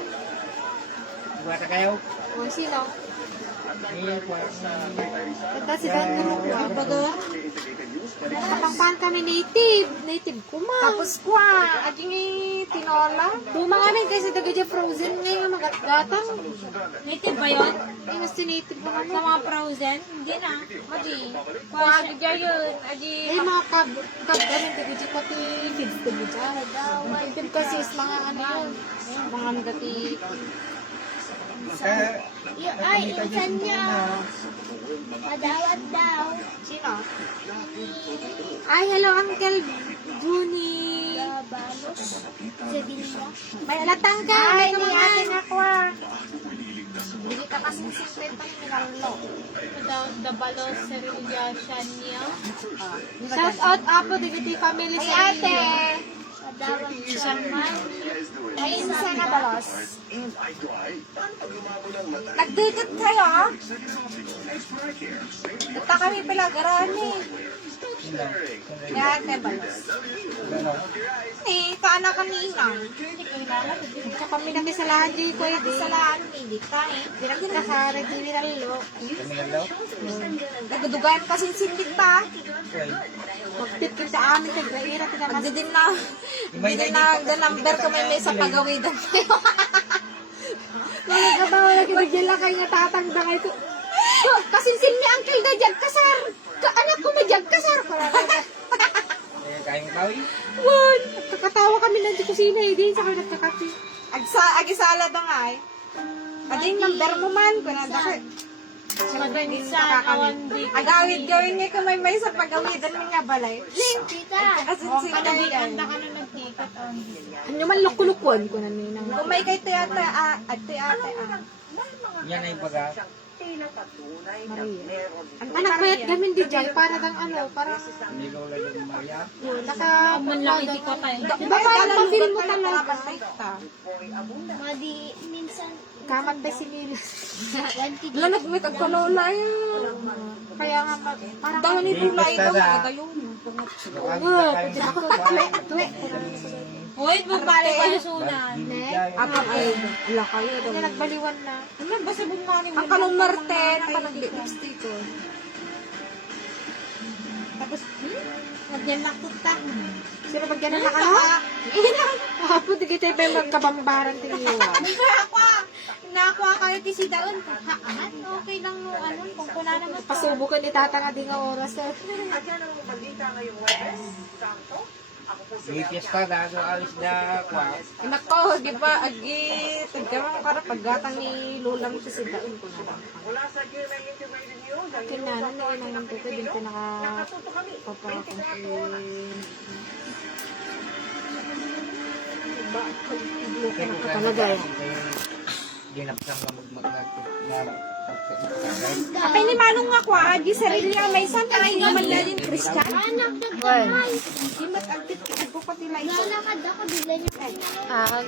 Buwata kayo. O, sino? Eh, Kata si Dan Manok na. Baga. Kapangpahan kami native. Native kuma. Tapos kwa. Ading tinola. Luma kami kasi daga frozen ngayon magatgatang. Native ba yun? Yung gusto native ba kami? Sa mga frozen? Hindi na. Madi. Kwa. Adya yun. Adi. Eh mga kab-galing daga pati kids daga dyan. Native kasi is mga ano yun. Mga dati. Ay, insan niya. Madawat daw. Sino? Ay, hello, Uncle Juni. Balos. Sabi niya. May alatang ka. Ay, ni ate nga ko ah. Bili ka kasing secret pa ni Minarlo. Dabalos sa relasyon niya. Shout out Apo Digiti Family sa ate. Madawat siya man. Ay, isa na balos. Nagdikit kayo ah. Ito kami palagarani. Ni ate balos. Eh, kaana kanina. Sa kami na sa lahat di ko eh. Sa lahat, hindi ka eh. Di na kita sa Reginaldo. kami nalaw. Nagdudugan kasi sindit pa. Magtip kita amin kay Graira kita mas. Din na. Hindi na the number ko may sa pagawidan. Mga kabaw lagi bigyan lang kayo nga tatanda kayo. Kasi sin mi uncle da jag kasar. Anak ko magyag kasar. Kaya kayong kawi. Wan, kakatawa kami lang di kusina eh. Di sa kayo nagkakapi. Agisala da nga eh. Ading number mo man. Kunanda ka. Agawid gawin niya kung may sa pagawidan mo nga balay. Tita. Kasi sila yan. Handa ka na nag-ticket on. Ano man lukulukuan ko na nina. Kung may kay ate ate. Yan ay baga. Maria. Ang anak payat gamin di jay para dang ano, para Hindi ko ulit yung Maria. naka manlaki ko tayo. Ba parang pa-feel mo talaga. Madi, minsan, Kaman ba si Milos? 20 Wala nagwit ang kalola yun. Kaya nga, parang dahil ni tulay daw, magatayo mo. Pwede ako tuwe. Uy, magbalik pa yung sunan. Ako ay, wala kayo. Kaya nagbaliwan na. Ang kalong marte, naka-lipstick ko. Tapos, nagyan lang tuta. Sino ba ganun na ka? Hapo, di kita pa yung magkabambaran tiniwa. Nakuha kayo ti si Daon. Haan, okay lang no, ano, kung kuna naman. Pasubo ka ni tata nga di nga oras. May piyesta dago alis na kwa. Nako, di ba, agi, tagkamang para paggatang ni Lulang si Daon ko na lang. Kinano na yun naman ko, din ko nakapapakong Diba, pag-iblo ka na talaga eh. Ginapsang ka mag-magagod. Apay ni Manong nga kwa, di sarili nga may san, ay nga man lang yung Christian. anak na gamay. Di matagpit ka, ko pati lang. Lalakad ako, bigla niya. Ah,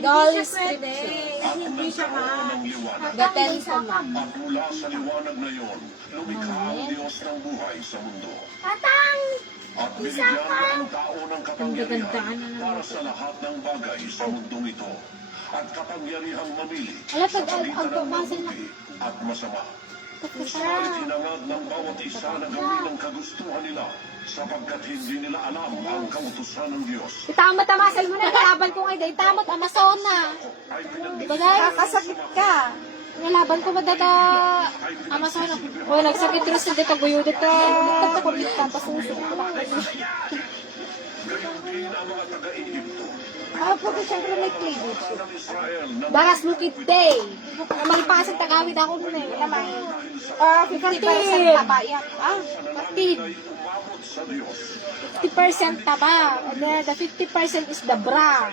Doll Hindi siya strip. pwede. Kasi hindi siya ng liwanag. Gaten sa At mula sa liwanag na yon, lumikha ang Diyos ng buhay sa mundo. Tatang! At binigyan ang tao ng kapangyarihan para sa lahat ng bagay sa mundong ito. At kapangyarihang mamili Ala, sa pag- pagitan ng pagpapasa na- mabuti at masama. Siya. Itinangad ng bawat isa na gawin ang kagustuhan nila sapagkat hindi nila alam ang kautusan ng Diyos. Itamot-tamasal mo na. Kalaban ko ngayon. Itamot, Amazona. Ay pinag- Diba guys? Kakasakit ka. Nalaban ko ba dito? Amazona. O, nagsakit rin sa dito. Guyudit ka. Kulit ka. Pasusin ko. Gayon din ang mga taga-Egypto. Porque syempre may cleavage. Sa ng Israel na Daras Lukid Day. Malipasan tagawid ako dun eh. Lamay. 50% taba yan. 50. umabot sa Diyos. 50% taba. And then the 50% is the bra.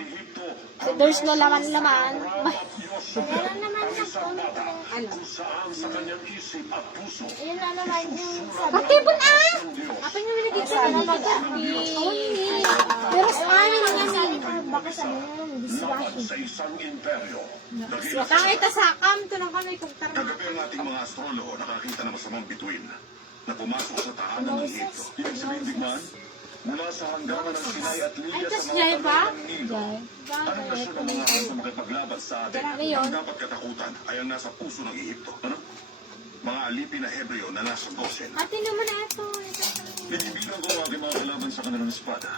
So there's no laman-laman. Meron naman yung Ano? Kung saan sa kanyang isip at puso. Yun na naman yung sabi. Katipon ah! Ang Diyos. Apa yung nilagay sa ano pero sa amin nga Baka sabi mo, Laban sa isang imperyo. Dakilas Nakita sa kam, ito na kami kung tarma. kagabi ang ating mga astrologo nakakita ng masamang bituin na pumasok sa tahanan ng Egipto. Ibig sabihin, Bigman, mula sa hangganan ng Sinai at Libya sa Jai mga ba? ng Nilo. Anong nasyon ng mga hasong kapaglaban sa atin ang dapat katakutan ay ang nasa puso ng Ehipto? Ano? Mga alipin na Hebreo na nasa Gosen. Ate naman na ito. Binibilang ko ang aking mga kalaban sa kanilang espada.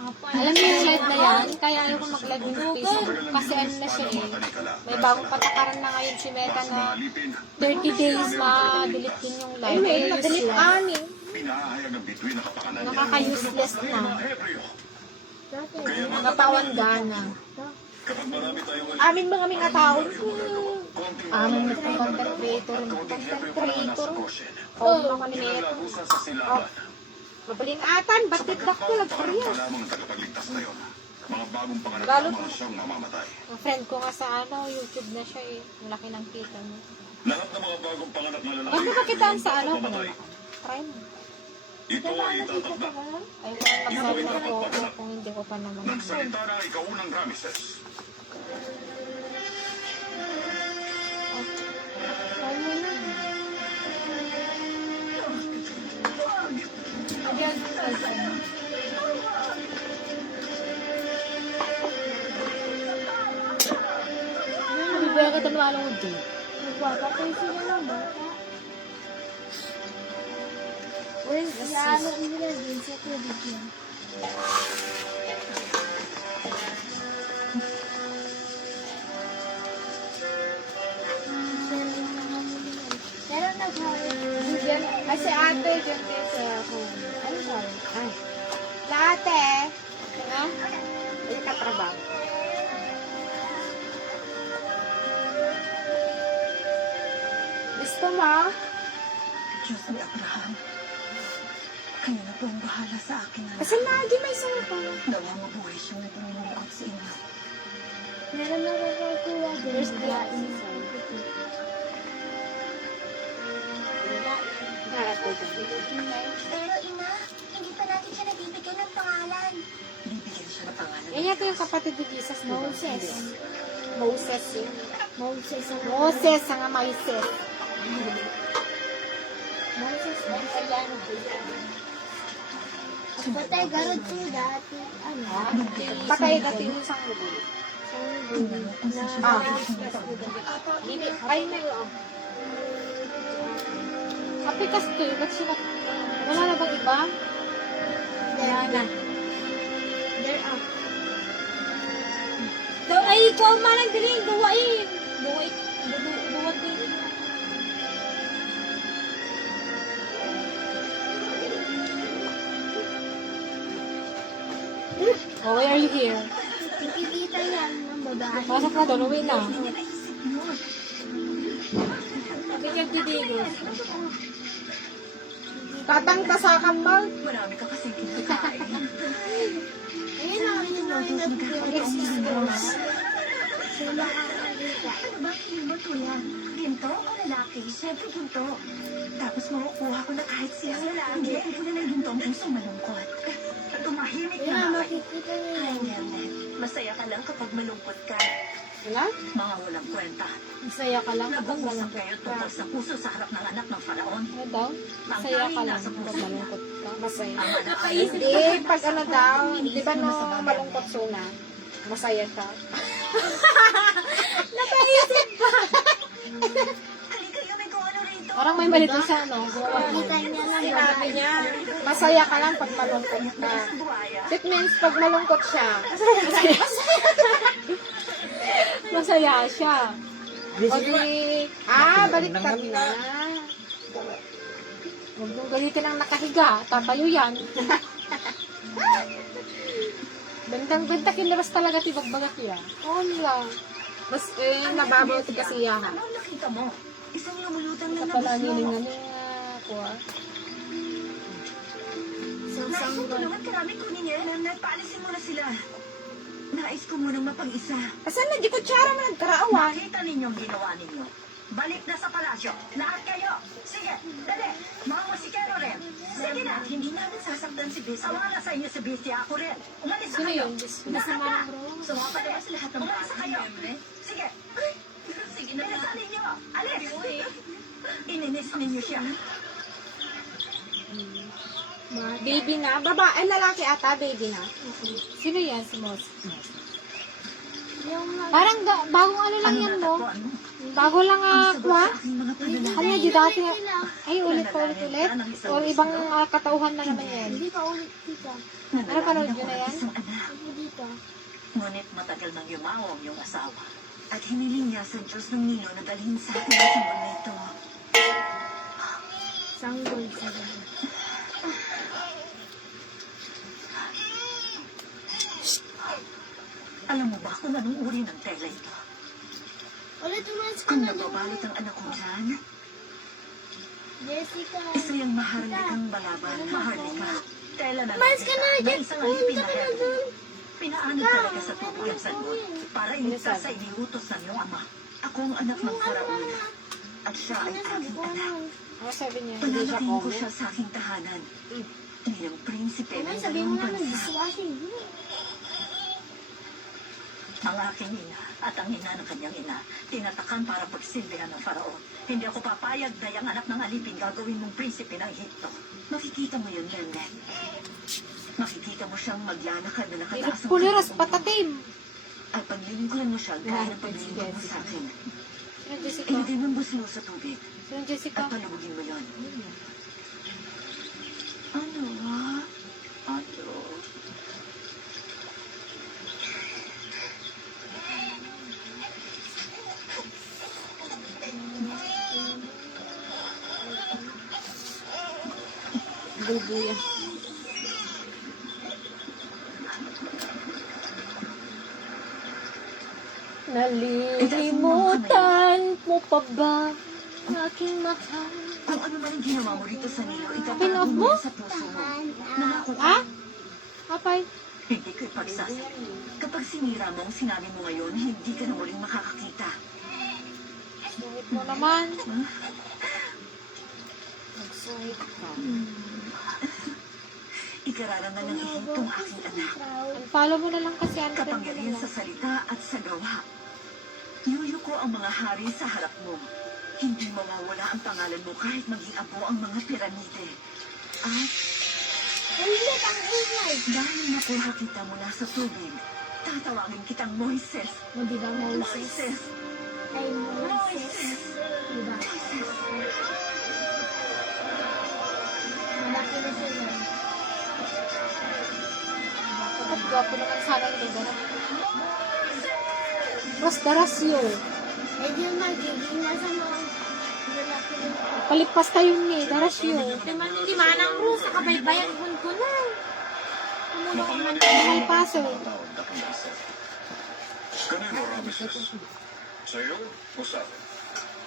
alam mo yung live na yan, kaya ayoko mag-live yung Facebook kasi ano na siya eh. May bagong patakaran na ngayon si Meta na 30 days ma-delete din yung live. Eh, ma-delete anin. Pinahahayag ang bituin na kapakanan niya. Nakaka-useless na. Mga Hebreo. Kaya Nakatawan gana. kapag marami tayong Amin mga mga tao. konting Amin mga mga content creator. kaunting Hebreo Content pa na nasa creator. Goshen. Oo, mga ni Meta. Pinalagusan sa silaban. Mabalingatan, ba't titlak ko Parang nagpariya? lamang ang tagapagligtas na yun. Mga bagong panganak Galot. lamang siyang mamamatay. Ang friend ko nga sa ano, YouTube na siya eh. Ang laki ng kita niya. Lahat ng mga bagong panganak na lalaki. Huwag mo pakitaan sa ano kung mamamatay. try mo. Ito ay itatakda. Ay, kung magsabi na ko kung hindi ko pa naman. Nagsalita na ikaunang Ramesses. Bibigyan kita ng along din. Nagpapatay sila ng bata. Lalo nila din sa tubig yan. Pero nag-hawin. Kasi ate, dyan kayo sa home. Ano sabi? Ay. Ate. Ano? Ay, katrabaho. Gusto mo? Diyos ni Abraham, kanya na po ang bahala sa akin. Kasi lagi may cellphone. Dawa mabuhay siyang nagmumulukot sa inyo. Meron na nagkakuha din. There's the Pero ina, hindi pa natin siya nabibigyan ng pangalan. Bibigyan siya ng pangalan. Yan yata yung kapatid ni Jesus, di ba? Moses. Moses yun. Moses ang Moses, ang Moises. Moses na Italiano. Patay garod po dati. Ano? Patay dati yung isang lubo. Ah. Ay, may Kapikas ko yun. Ba't sila? Wala na bang iba? Wala na. They're up. Daw ay ikaw man ang diling. Duwain. Duwain. Duwag din. Oh, why are you here? Nakikita yan ng babae. Pasok na doon. Uwi na. Tingnan titigos. Tatang tasakan ba? Marami ka kasing kinakain. Ayun o, yun o, yun o. Sila makakakita. Ano ba kinuto yan? Ginto o lalaki? Siyempre ginto. Tapos makukuha ko na kahit siya lalaki. Hindi, ito na ng ginto ang pusong malungkot. Tumahimik Yun na o, ako. makikita niya Ay, yan. Nerne, Masaya ka lang kapag malungkot ka. Wala? Mga walang kwenta. Masaya ka lang kapag Nag-uusap malungkot kayo ka. tungkol sa puso sa harap ng anak ng faraon. Ano daw? Masaya ka lang kapag malungkot ka. Masaya. Ang anak ng Hindi, pag ano daw, di ba no, malungkot suna, masaya ka. Napaisip ba? Halika yun, may kung ano rito. Parang may mali doon sa ano. Sinabi niya. Masaya ka lang pag malungkot ka. Sa buhaya. That means pag malungkot siya, masaya siya. O di, baliktad na. Huwag mong galitin ang nakahiga, tatayo yan. Bentang-benta kinabas talaga tibagbagat yan. Oo lang. Mas nababaw ti kasiyahan. Ano ang nakita mo? Isang lumulutang Sa lang na pala buslo. niling kuha. Nais mo naman karami kunin niya. Leonard, paalisin mo na sila. Nais ko munang mapag-isa. Asan na di kutsara man nagkaraawan? Nakita ninyo ang ginawa ninyo. Balik na sa palasyo. Lahat kayo. Sige, dali. Mga musikero rin. Sige na. Hindi namin sasaktan si Bestia. Awala sa inyo si Bestia. Ako rin. Umalis na Sino kayo. yun? Lahat na. Sumapa na sa lahat ng umalis na kayo. Sige. Sige na. Bilisan ninyo. Alis. Ininis ninyo siya. Baby na? Babae, lalaki ata, baby na. Sino yan? Si Mos. Parang bagong ano lang yan mo. Natagpuan mo? Bago lang kuha. Aking mga pananakit. Ano yung dati nga? Ay, ulit pa ulit. O ibang katauhan na naman yan. Hindi pa ulit dito. Ano panood yun na yan? Isang anak. Hindi dito. Ngunit matagal nang yumaw ang iyong asawa. At hiniling niya sa Diyos ng Nilo na dalhin sa atin ang simbol na ito. Sanggol sa gabi. Alam mo ba kung anong uri ng tela ito? Ulit umalis ka Kung na. nababalot ang anak ko dyan, Jessica. isa yung maharlikang balaban. Maharlika. Tela na Umalis ka na, na Jess. isang Punta alipin na ka na head. dun. Pinaanod talaga sa tubig ang sagot para iligtas sa iniutos ng iyong ama. Ako ang anak ng Faraon. At siya ay aking anak. Ano sabi niya? Hindi siya Palalakihin ko Congo? siya sa aking tahanan. Bilang prinsipe Ano, ng sabihin mo dalawang naman, bansa. dishwashing. Ang aking ina at ang ina ng kanyang ina, tinatakan para pagsilbihan ng Faraon. Hindi ako papayag na yung anak ng alipin gagawin mong prinsipe ng Ehipto. Makikita mo yun, Lernet. Makikita mo siyang maglalakad na nakataas ang Puliros, kanyang ulo. patatim. At paglilingkuran mo siya, gaya ng paglilingkod mo sa akin. Sino Jessica? Ilagay mo ang buslo sa tubig Sino Jessica? at palubugin mo yun. Ano? Ano? Bulbuya. Nalilimutan mo pa ba ang aking mahal? Kung ano man ang ginawa mo rito sa Nilo, Pin-off itatago mo? mo yan sa puso mo. Nangako ka. Ha? Apay? Hindi ko ipagsasabi. Kapag sinira mo ang sinabi mo ngayon, hindi ka na muling makakakita. Sungit mo naman. Nagsuhit ka. Ikararangan ng ihintong aking anak. Unfollow mo na lang kasi ang Kapangyarihan sa salita at sa gawa. Yuyuko ang mga hari sa harap mo. Hindi mawawala ang pangalan mo kahit maging apo ang mga piramide. At Ulit ang ingay. dahil nakuha kita mula sa tubig, tatawagin kitang Moises. Hindi ba Moses? Moises. Ay, Moses. Moises. Diba? Malaki na sila. At gwapo naman sana yung ganap. Mas darasyo. Eh, di magiging nasa mga lalaki na. Palipas tayo ni darasyo. Di manang rusa, kabaybayan ko na. Umulo ko man ang paso. Kanino, Ramesses? Sa'yo o sa akin?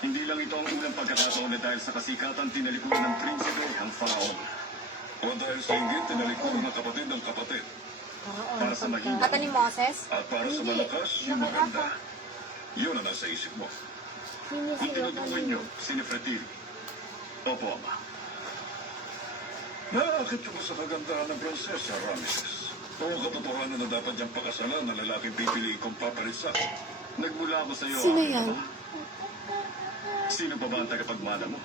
Hindi lang ito ang unang pagkakataon na dahil sa kasikatan tinalikuran ng prinsipe ang Faraon. O dahil sa inggit tinalikuran ng kapatid ng kapatid. Para sa mahina Kata ni Moses? at para sa malakas yung maganda. Yun ang nasa isip mo. Kung Sinisigaw ka tinutukoy niyo, si Nefertiti. Opo, Ama. Nakakit ko sa kagandahan ng prinsesa, Ramesses. O ang katotohanan na dapat niyang pakasalan na lalaking pipiliin kong papalit sa akin. Nagmula ako sa iyo. Sino aking yan? ama. Sino pa ba ang tagapagmana mo?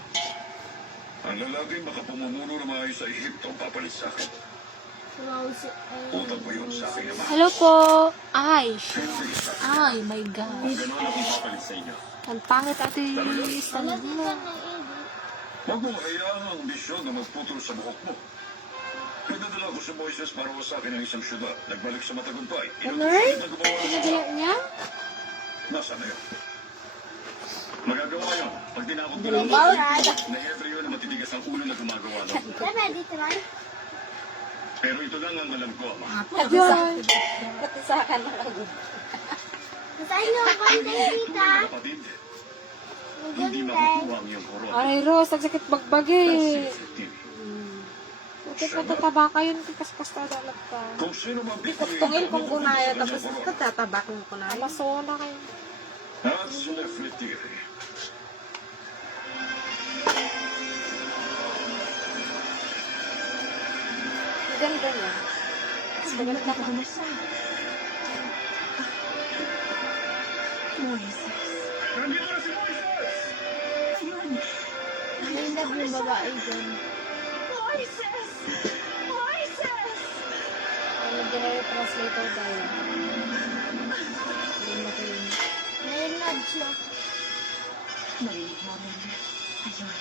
Ang lalaking makapumumuro na maayos sa Ehipto ang papalit sa akin. Utang mo yun sa akin, ama. Hello po. Ay, Hindi sa akin. ay, my Kung God. gano'n akong papalit sa inyo. Ang pangit ate Stan mo. Huwag mong hayaan ang misyon na magputol sa buhok mo. Pinadala ko si Moises para wasakin ang isang syudad. Nagbalik sa matagumpay. Learn? Na gumawa ng Pinadala niya? Nasaan na yun? Magagawa yun. Pag dinakot ko na every yun na matitigas ang ulo na gumagawa nun. Tara, dito lang. Pero ito lang ang alam ko, ama. Ayun. Masahin mo ako ng tita. Mga kapatid, hindi makukuha ang iyong korona. Aray, Rose, nagsakit bagbag eh. Bakit matataba ka yun? Kaskas na dalat ka. Kung sino man Tungin kung kunaya, tapos tatabak mo kunaya. Alasona kayo. At si Nefertiti. Ganda niya. Salamat na ako na siya. Moises. Nandito na si Moises! Ayun. May love yung babae dyan. Moises! Moises! Ano din na yung translator tayo. May love siya. Narinig mo, Mel. Ayun.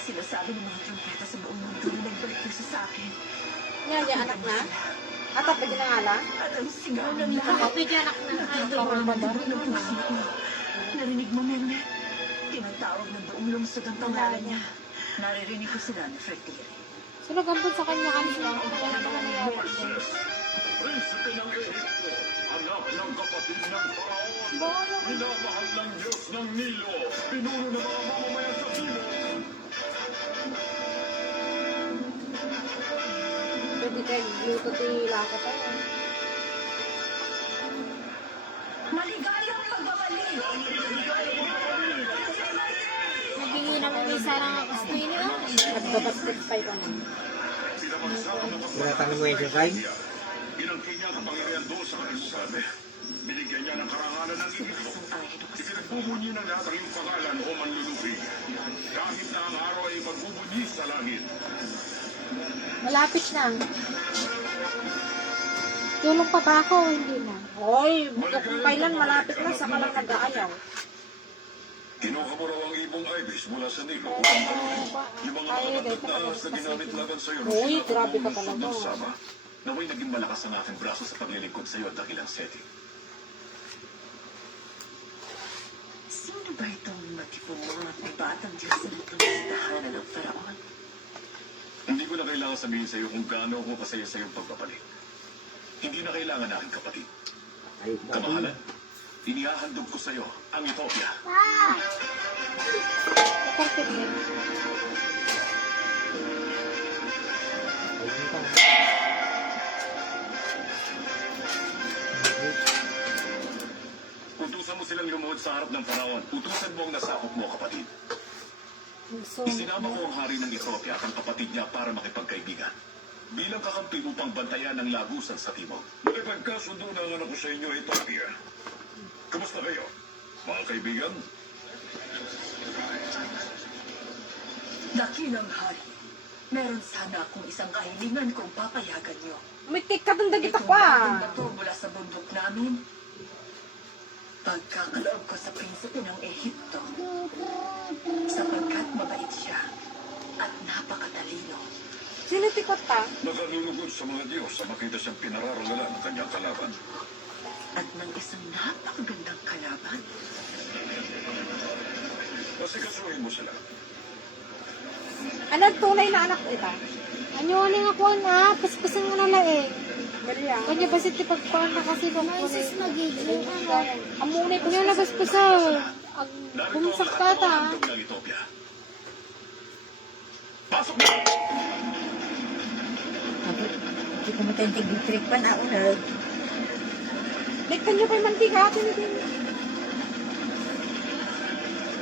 Sinasabi ng mga trumpeta sa buong mundo na nagbalik na siya sa akin. Yan, yung anak na? Atap ba ginangala? At ang sigaw ng lahat. Kapit yan ako na. Nagkaroon ng puso ko. Narinig mo, Mel. Tinatawag ng buong lungsod ang pangalan niya. Naririnig ko sila ni Fertiri. Sino gambon sa kanya kanina? Ano ba nangyayari? Moises! Prinsipe ng Ehipto! Anak ng kapatid ng Faraon! Minamahal ng Diyos ng Nilo! Pinuno ng mga mamamayan sa Timog! Pwede kayo gluto tila ko tayo. Maligayang pagbabalik! Nabingi naman may sarang gusto niyo. Nagbabasket pa ito na. Wala ka naman exercise? Inangkin niya ang kapangyarihan doon sa kalimutan. Binigyan niya ng karangalan ng Ehipto. Ipinagbubunyi ng lahat ang iyong pangalan o manlulupi. Kahit na ang araw ay magbubunyi sa langit. Malapit na. Tulong pa ba ako? Hindi na. Hoy, kung kailan malapit na, saka lang nag-aayaw. Kinuha mo raw ang ibong ibis mula sa Nilo upang talunin yung mga makamatag na ahas na ginamit laban sa iyo. Uy, grabe ka talaga. Ng Sama, naway naging malakas ang aking braso sa paglilingkod sa iyo at dakilang setting. Sino ba itong matipong mga batang Diyos na itong sa tahanan ng Faraon? Hindi ko na kailangan sabihin sa iyo kung gaano ako kasaya sa iyong pagpapalit. Hindi na kailangan aking kapatid. Ay, Kamahalan, inihahandog ko sa iyo ang Ethiopia. Perfect din. Utusan mo silang lumuhod sa harap ng Faraon. Utusan mo ang nasakop mo, kapatid. So, Isinama ko ang hari ng Ethiopia at ang kapatid niya para makipagkaibigan. Bilang kakampi upang bantayan ang lagusan sa timog. Nakipagkasundo na ang anak ko sa inyo, Ethiopia. Kamusta kayo, mga kaibigan? Dakilang hari, meron sana akong isang kahilingan kung papayagan niyo. Umitik ka dun dagit Itong ako bagong ah. bato mula sa bundok namin. Pagkakaloob ko sa prinsipe ng Ehipto, sapagkat mabait siya at napakatalino. sino tikot pa? Nakalulugod sa mga Diyos sa makita siyang pinararangalan ng kanyang kalaban. At ng isang napakagandang kalaban. Asikasuhin mo sila. Ano tunay na anak ita? Anyo nga ako na, paspasan mo na laing. Maria. Kanya ba si tipagpaan na kasi ba ko Sis magiging ano. amunay pa nga labas pa sa Narito ang bumsak lahat ka ta. ng handog ng Ethiopia. Pasok na! Hindi ko matintig yung trick pa na una. Nek kanyo kay mantika atin din.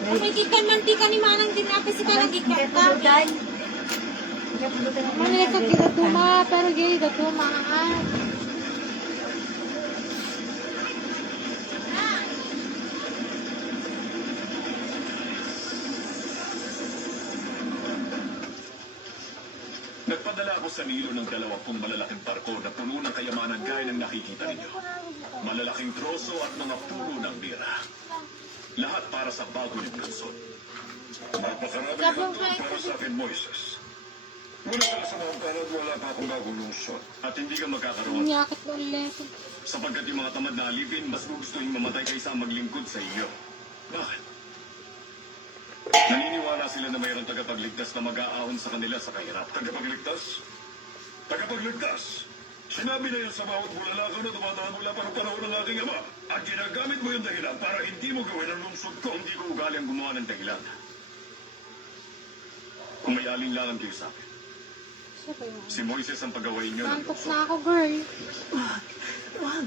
Kung ikikan mantika ni manang din natin si ka nagikat ka. Manikot kita tuma, pero gini ka tumaan. Nagpadala ako sa Nilo ng 20 malalaking barko na puno ng kayamanan gaya ng nakikita ninyo. Malalaking troso at mga puno ng bira. Lahat para sa bago niyong lungsod. Napakaraming handog para sa akin, Moises. Mula sa kasamang panahon, wala pa akong bagong lungsod. At hindi ka magkakaroon. Nyakit na ulit. Sapagkat yung mga tamad na alipin, mas gugustuhin mamatay kaysa maglingkod sa iyo. Bakit? Naniniwala sila na mayroong tagapagligtas na mag-aahon sa kanila sa kahirap. Tagapagligtas? Tagapagligtas! Sinabi na yan sa bawat bulalakaw na dumadaan mula pa ng panahon ng aking ama. At ginagamit mo yung dahilan para hindi mo gawin ang lungsod ko. Hindi ko ugali ang gumawa ng dahilan. Kung may alinlangan kayo sa akin, si Moises ang pagawain niyo ng Nantok lungsod. na ako, girl. Wag.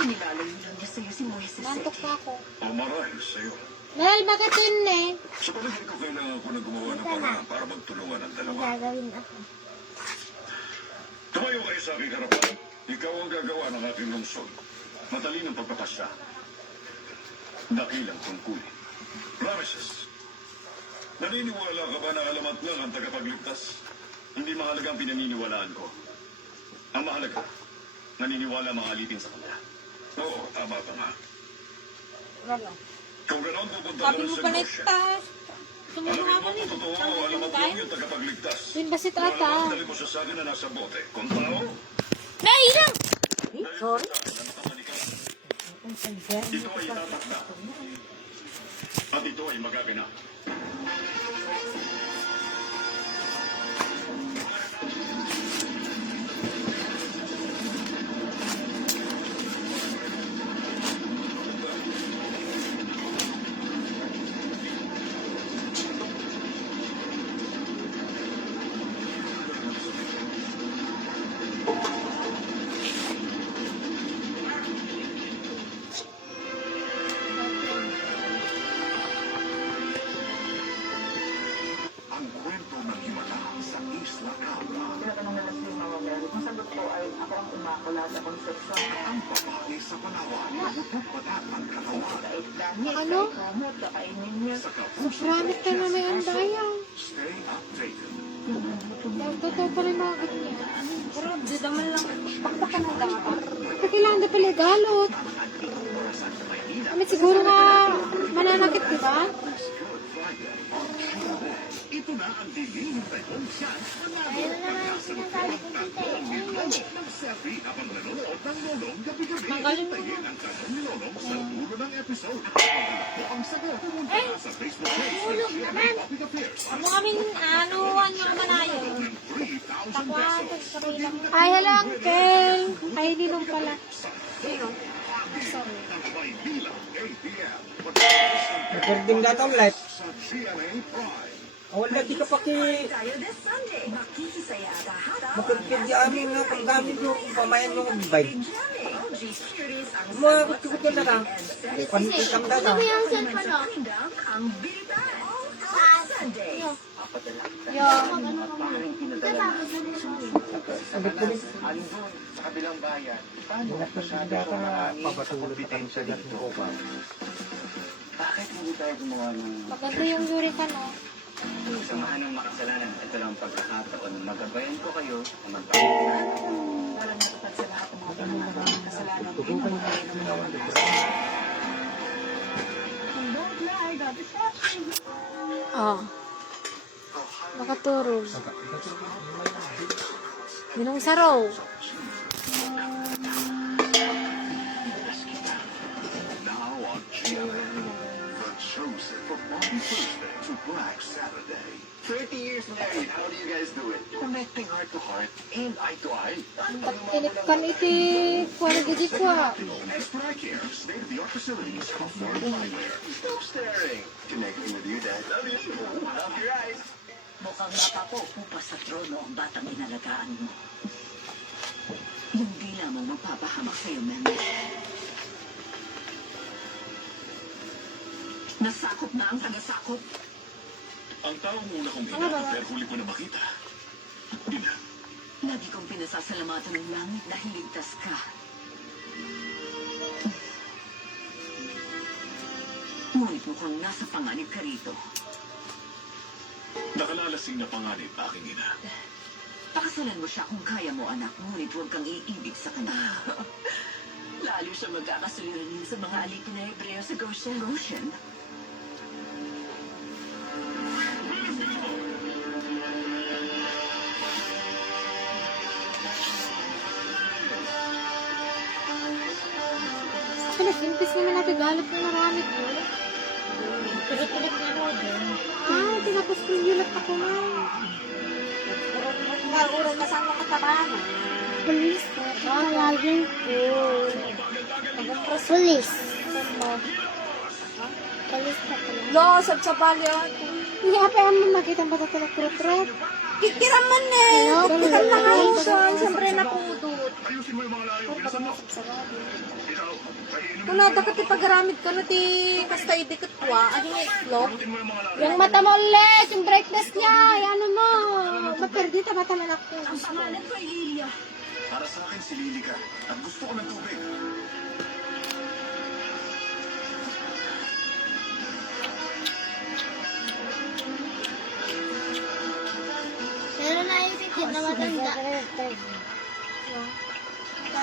Nilalayo lang niya sa'yo si Moises. Nantok na ako. O marahil sa'yo. Mel, bakit yun eh? Sa palagay ko, kailangan ko na gumawa ng paraan para magtulungan ang dalawa. Gagawin ako. Tumayo kayo sa aking harapan. Ikaw ang gagawa ng ating lungsod. Matalinong pagpapasya. Dakilang tungkulin. Promises. Naniniwala ka ba na alamat lang ang tagapagligtas? Hindi mahalaga ang pinaniniwalaan ko. Ang mahalaga, naniniwala mga alipin sa kanya. Oo, tama ka nga. Wala. Kung ganoon pupunta Sabi ka mo sa pala negosyo. itas. Sumuha Alamin ka mo pa rin. kung totoo o alamat lang yung tagapagligtas. Yun ba si Kung Tata? alamat, dali mo siya sa akin na nasa bote. Kung tao, Nailang! Sorry. ito ay itatakda. At ito ay magaganap. Ang kwento ng himala sa Isla Cabra. Tinatanong nila si Mama Mel. Ang sagot ko ay ako ang umakula sa konsepsyon. Ang babae sa Palawan. Patat ang katawan. Kahit langit, Ano? kahit kamot, kakainin niya. Sa kapuso. Promise ka na may andayaw. Stay updated. Totoo pala yung mga ganyan. Pero di naman lang pakpakan ng dapat. Kasi kailangan na pala galot. Kami siguro nga mananakit, di ba? Good Friday. Ito na ang dinihintay kong chance manalo. Pagkasa ng tatlo ni Lolo. Mag-selfie habang nanonood ng Lolong gabi-gabi. Magaling mo. Hintayin ang tanong ni Lolong sa dulo ng episode. At pagkakalap mo ang sagot. Pumunta na sa Facebook page ng GMA Public Affairs. Ano kami, anuhan nyo manayo? 3,000 Tapuan, pesos. sabi lang. Ay, hello, uncle. Ay, ninong pala. Sino? Sorry. Maynila, 8 p.m. Recording na itong live. Sa GMA Prime. Wala, di ka paki... Tayo this Sunday. Makikisaya lahat. Makikid di amin nga kung gamit yung pamayan yung vibe. OG Series ang Mga kutsukot na ka. Panitang Ito data. ba yung cellphone mo? Kingdom ang bilitan. Sunday. Yo. Sagot ko rin. Alin doon, sa kabilang bayan, paano masyado ko sa kompetensya dito? Bakit hindi tayo gumawa ng Maganda yung Yuri ka, no? samahan ng makasalanan? Ito lang ang pagkakataon. Magabayan ko kayo na magpapalitan. Walang natupad sa lahat ng mga pananakot. Kasalanan din ang mga Oh. Nakaturog. Minong saraw. Now on GMA, the chosen from Monday Thursday to Black Saturday. 30 years married, how do you guys do it? Connecting heart to heart and eye to eye. Pagkinit kan iti kuwara gidi kwa. Extra care, state-of-the-art facilities, affordable eyewear. Stop staring. Connecting with you, Dad. Love you. Love your eyes. mukhang mapapupo sa trono ang batang inalagaan mo. Yung dila mo magpapahamak sa'yo, Meme. Nasakop na ang tagasakop. Ang taong una kong hinanap pero huli ko na makita. Lagi kong pinasasalamatan ng langit dahil ligtas ka. Ngunit mukhang nasa panganib ka rito. Nakalalasing na panganib, aking ina. Pakasalan mo siya kung kaya mo, anak. Ngunit huwag kang iibig sa kanya. Lalo siya magkakasuliranin sa mga alipin na Hebreo sa Goshen. Pinag-impis naman natin galap na marami ko. Pilit-pilit nga mo din. Ah, tinapos ko yung yulat ako na. Nag-urang kasama ka tabahan. Police po. Tawagin po. Police. Police na pala. Lo, sa balyan. Hindi apa mo makita ba ito na trot-trot? Kikiraman eh. Hello, Kikiraman na nga police. yun. Siyempre napudot. Ayusin mo yung mga layo. Bilisan mo. Ikaw, kainin mo. Kung nadakat ipagaramid ka na ti kasta idikit kwa, ano yung itlog? Ayusin mo yung mga layo. Yung mata mo ulit, yung brightness niya, ano mo. Maperdi ta mata malak ko. Ang pangalan ko ay Lilia. Para sa akin si Lily ka. At gusto ko ng tubig. Pero naisipin na matanda.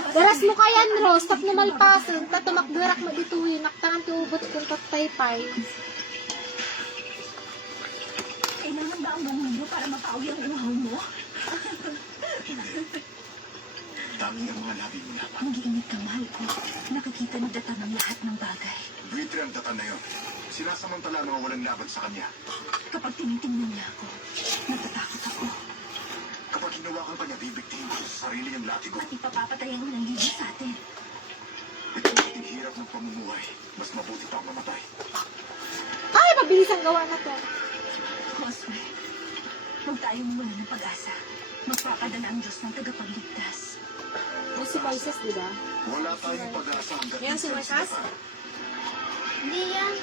Daras mo kayan, Rose, tap numalpasan, tatumakdurak mo dituhin, naktangan tiubot kung tataypay. Kailangan ba ang bangon mo para mapawi ang uhaw mo? Hindi. Dami ang mga labi mo na. Mag-iinit ka, mahal ko. Nakikita ni Data ng lahat ng bagay. Buitre ang datan na yun. Sinasamantala mga walang laban sa kanya. Kapag tinitingnan niya ako, natatakot ako. Kapag hinawakan ka niya, bibigtiin ko sa sarili niyang latigo. At ipapapatay ang unang libo sa atin. Ito ang ating hirap ng pamumuhay. Mas mabuti pa ang mamatay. Ay, mabilis ang gawa na to. Josue, huwag tayong mawala ng pag-asa. Magpapadala ang Diyos ng tagapagligtas. Yung si Moises, di ba? Wala tayong pag-asa hanggang Yan si Moises? Hindi yan.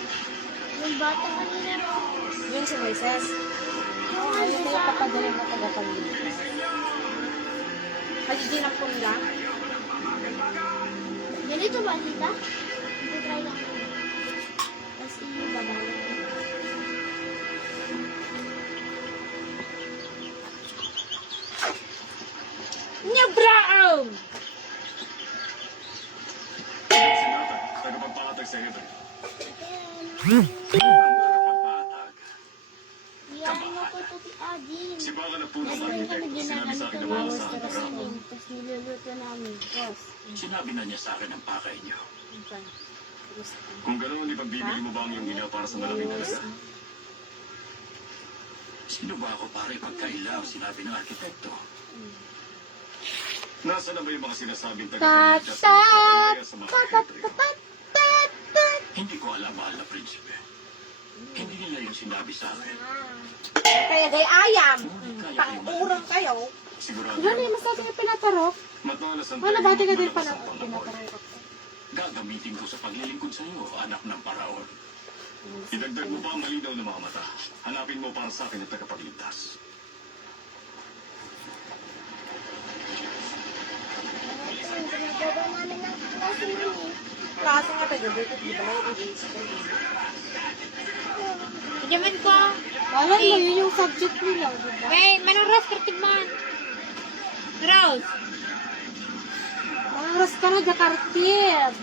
Yung bata kanina ro. Yun si Moises. Ano kaya papadala na tagapagligtas? Hajiji ng punla. Ganito ba, tita? Ito try lang ko. Tapos yung babalik. Nyabraam! Sinatag, tagapagpatag sa Hebre. Tagapagpatag. Yan mo ko ito si Adin. Si Baka na puno Kasi ng kami Sinabi ginagalit sa akin ng na bawas sa na akin. kasi tapos niluluto namin. Tapos, Sinabi na niya sa akin ang pakay niyo. Kung gano'n, ipagbibili mo ba ang iyong ina para sa malaking halaga? Sino ba ako pare pagkaila ang sinabi ng arkitekto? Nasaan na ba yung mga sinasabing tagapagligtas ng pagkakaya sa mga Hebreo? Hindi ko alam, mahal na prinsipe. Hindi nila yung sinabi sa akin. Kaya day ayam. Ngunit kaya kayong Pang-urang kayo. sigurado. Ano yung mas natin yung pinatarok? Matalas ang Wala tayo ba ka din malakas ang pinatarok? panahon. Gagamitin ko sa paglilingkod sa iyo, anak ng paraon. Idagdag mo pa ang malinaw na mga mata. Hanapin mo para sa akin ang tagapagligtas. ginagawa namin ng klase namin. Klase nga tayo dito. Di ba? Jaman ko. Wala mo, yun yung subject nila, di ba? Wait, manong Rose, pertib man. Rose. Mga oras ka na, Jakartid.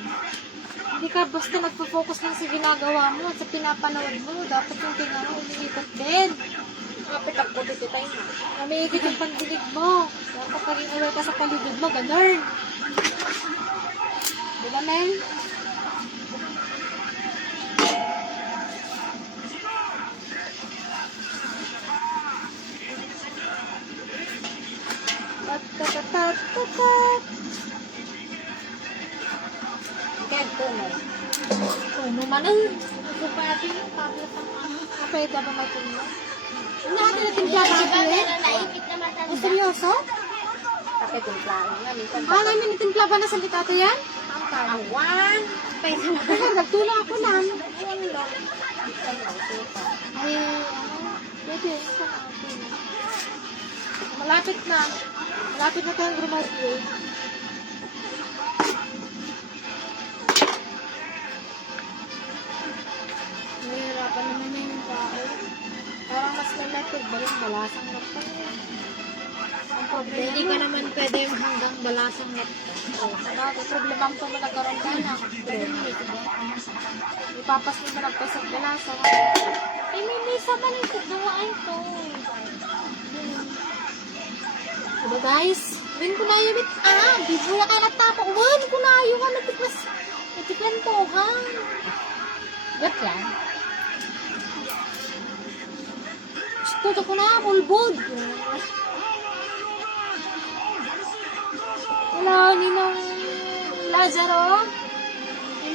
Hindi ka basta nagpo-focus lang sa ginagawa mo at sa pinapanood mo. Dapat yung tingnan mo, umiikot din. Kapit ako dito tayo na. Umiikot yung pandinig mo. Dapat maging aware ka sa paligid mo, ganun. Di ba, Mel? Tat-tat-tat-tat-tat. Kaya ito mo. Ano man ang pagpapati mo, tablet ang ano. Pwede ba may tulong? Ano natin natin dyan, Diba, tablet? pero naipit na Ang matanda. seryoso? Kapit yung plano nga. Minsan Ah, namin nitimpla ba na sa litata yan? ang one. Peso. Kaya nagtulong ako nan. Ayun lang. Minsan lang. Suka. Ay, ano? Pwede, sa atin. Malapit na. Malapit na tayong graduate. Nahihirapan naman niya yung tao. Parang mas lalapit ba yung balasang laptop? Ang problema. Hindi ka naman pwede yung hanggang balasang laptop. Sabagay, problema ko mo nagkaroon ka na. Ipapas mo na nagpasag balasang. Eh, may misa man yung kagawain to. Diba guys? Win ko na yung bibula ka natapa. Win ko na yung nagtipas. Nagtikantohan. Gat lang. Gusto ko na, bulbod. Hello, Ninong Lazaro.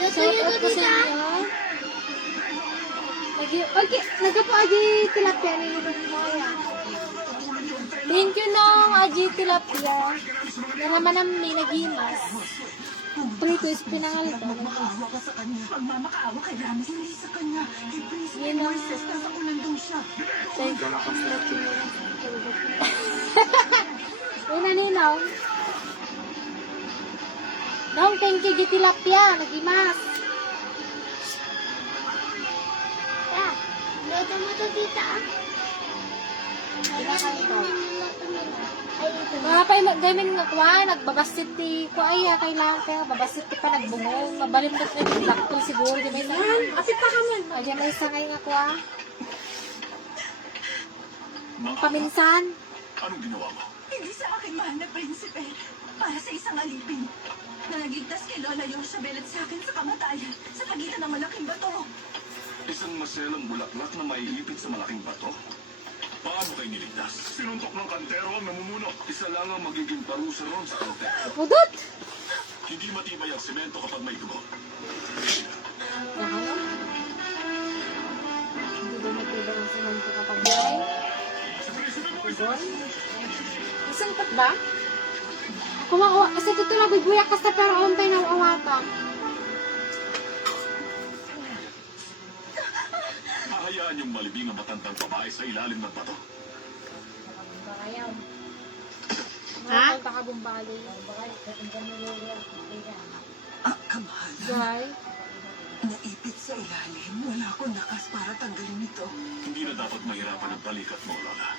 Shout out po sa inyo. Okay, nagpa-agi tilapia ni Ninong Moya. Thank you nong agi tilapia. Na naman namin nagimas. Prito is pinangal ko. Maawa ka sa kanya. Pagmamakaawa kay Rami, hindi sa kanya. Kay Princess Yun ang- Princess, nasa ulandong siya. Thank you. Uy na Ninong. Nong, thank you gitilapia. Nagimas. Ah, luto mo to, tita. Ay, ito. Mga pa yung gamin nga kwa, nagbabasit ti kwa ay kailangan kaya babasit ti pa nagbungong. Mabalimot na yung lakto siguro. Di may sangay. Apit pa kami. Ay, may sangay nga kwa. Ang paminsan. Anong ginawa mo? Hindi sa akin mahal na prinsipe. Para sa isang alipin. Na nagigtas kay Lola Yoshabel at sa akin sa kamatayan. Sa pagitan ng malaking bato. Isang maselang bulaklak na maiipit sa malaking bato? Paano kayo niligtas? Sinuntok ng kantero ang namumuno. Isa lang ang magiging parusa ron sa kantero. Pudot! Hindi matibay ang semento kapag may dugo. Nakano? Hindi ba matibay ang semento kapag may? Pudot? Isang pat ba? Kumawa, kasi ito na bigbuyak kasi pero ontay na awata. Hahayaan yung malibing ang matandang babae sa ilalim ng bato. Ha? Baka bumbali. Kamahal, Guy? naipit sa ilalim. Wala akong lakas para tanggalin ito. Hindi na dapat mahirapan ang balikat mo, Lola.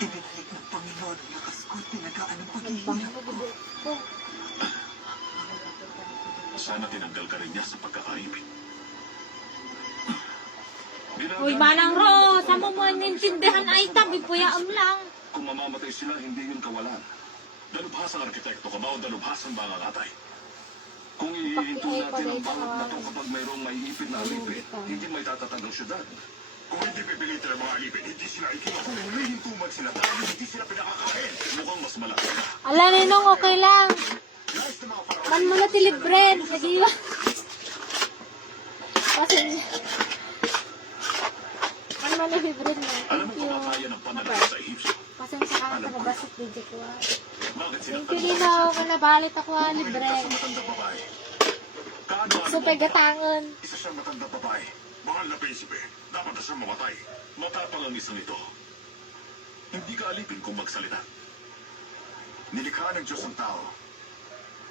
Ibinalik ng Panginoon ang lakas ko at pinagaan ang Bang paghihirap. nagubot ko. Sana tinanggal ka rin niya sa pagkakaipit. Uy, manang ro, sa mo mo nintindihan ay tabi, puyaam lang. Kung mamamatay sila, hindi yun kawalan. Dalubhasang arkitekto ka ba o dalubhasang bangangatay? Kung ihihinto natin ang bawat bato kapag mayroong maiipit na alipin, hindi may tatatag ang syudad. Kung hindi pipilitin ang mga alipin, hindi sila ikinig. Kung humihinto man sila tayo, hindi sila pinakakain. Mukhang mas malaki na. Ala, Ninong, okay lang. Nais ng mga paraon. Man mo na tilibren. Nagiwa. Pasensya. Man mo na tilibren na. Alam Thank mo you. kung kaya ng panahon sa Ehipsyo. Pasensya ka na pagbabasit din ko. Bakit sila Thank you, Ninong. Kung nabalit ako, libre. sa matandang babae? Kaano So, pegatangon. Isa siyang matandang babae. Mahal na prinsipe, dapat na siyang mamatay. Matapang ang isang ito. Hindi ka alipin kung magsalita. Nilikha ng Diyos ang tao.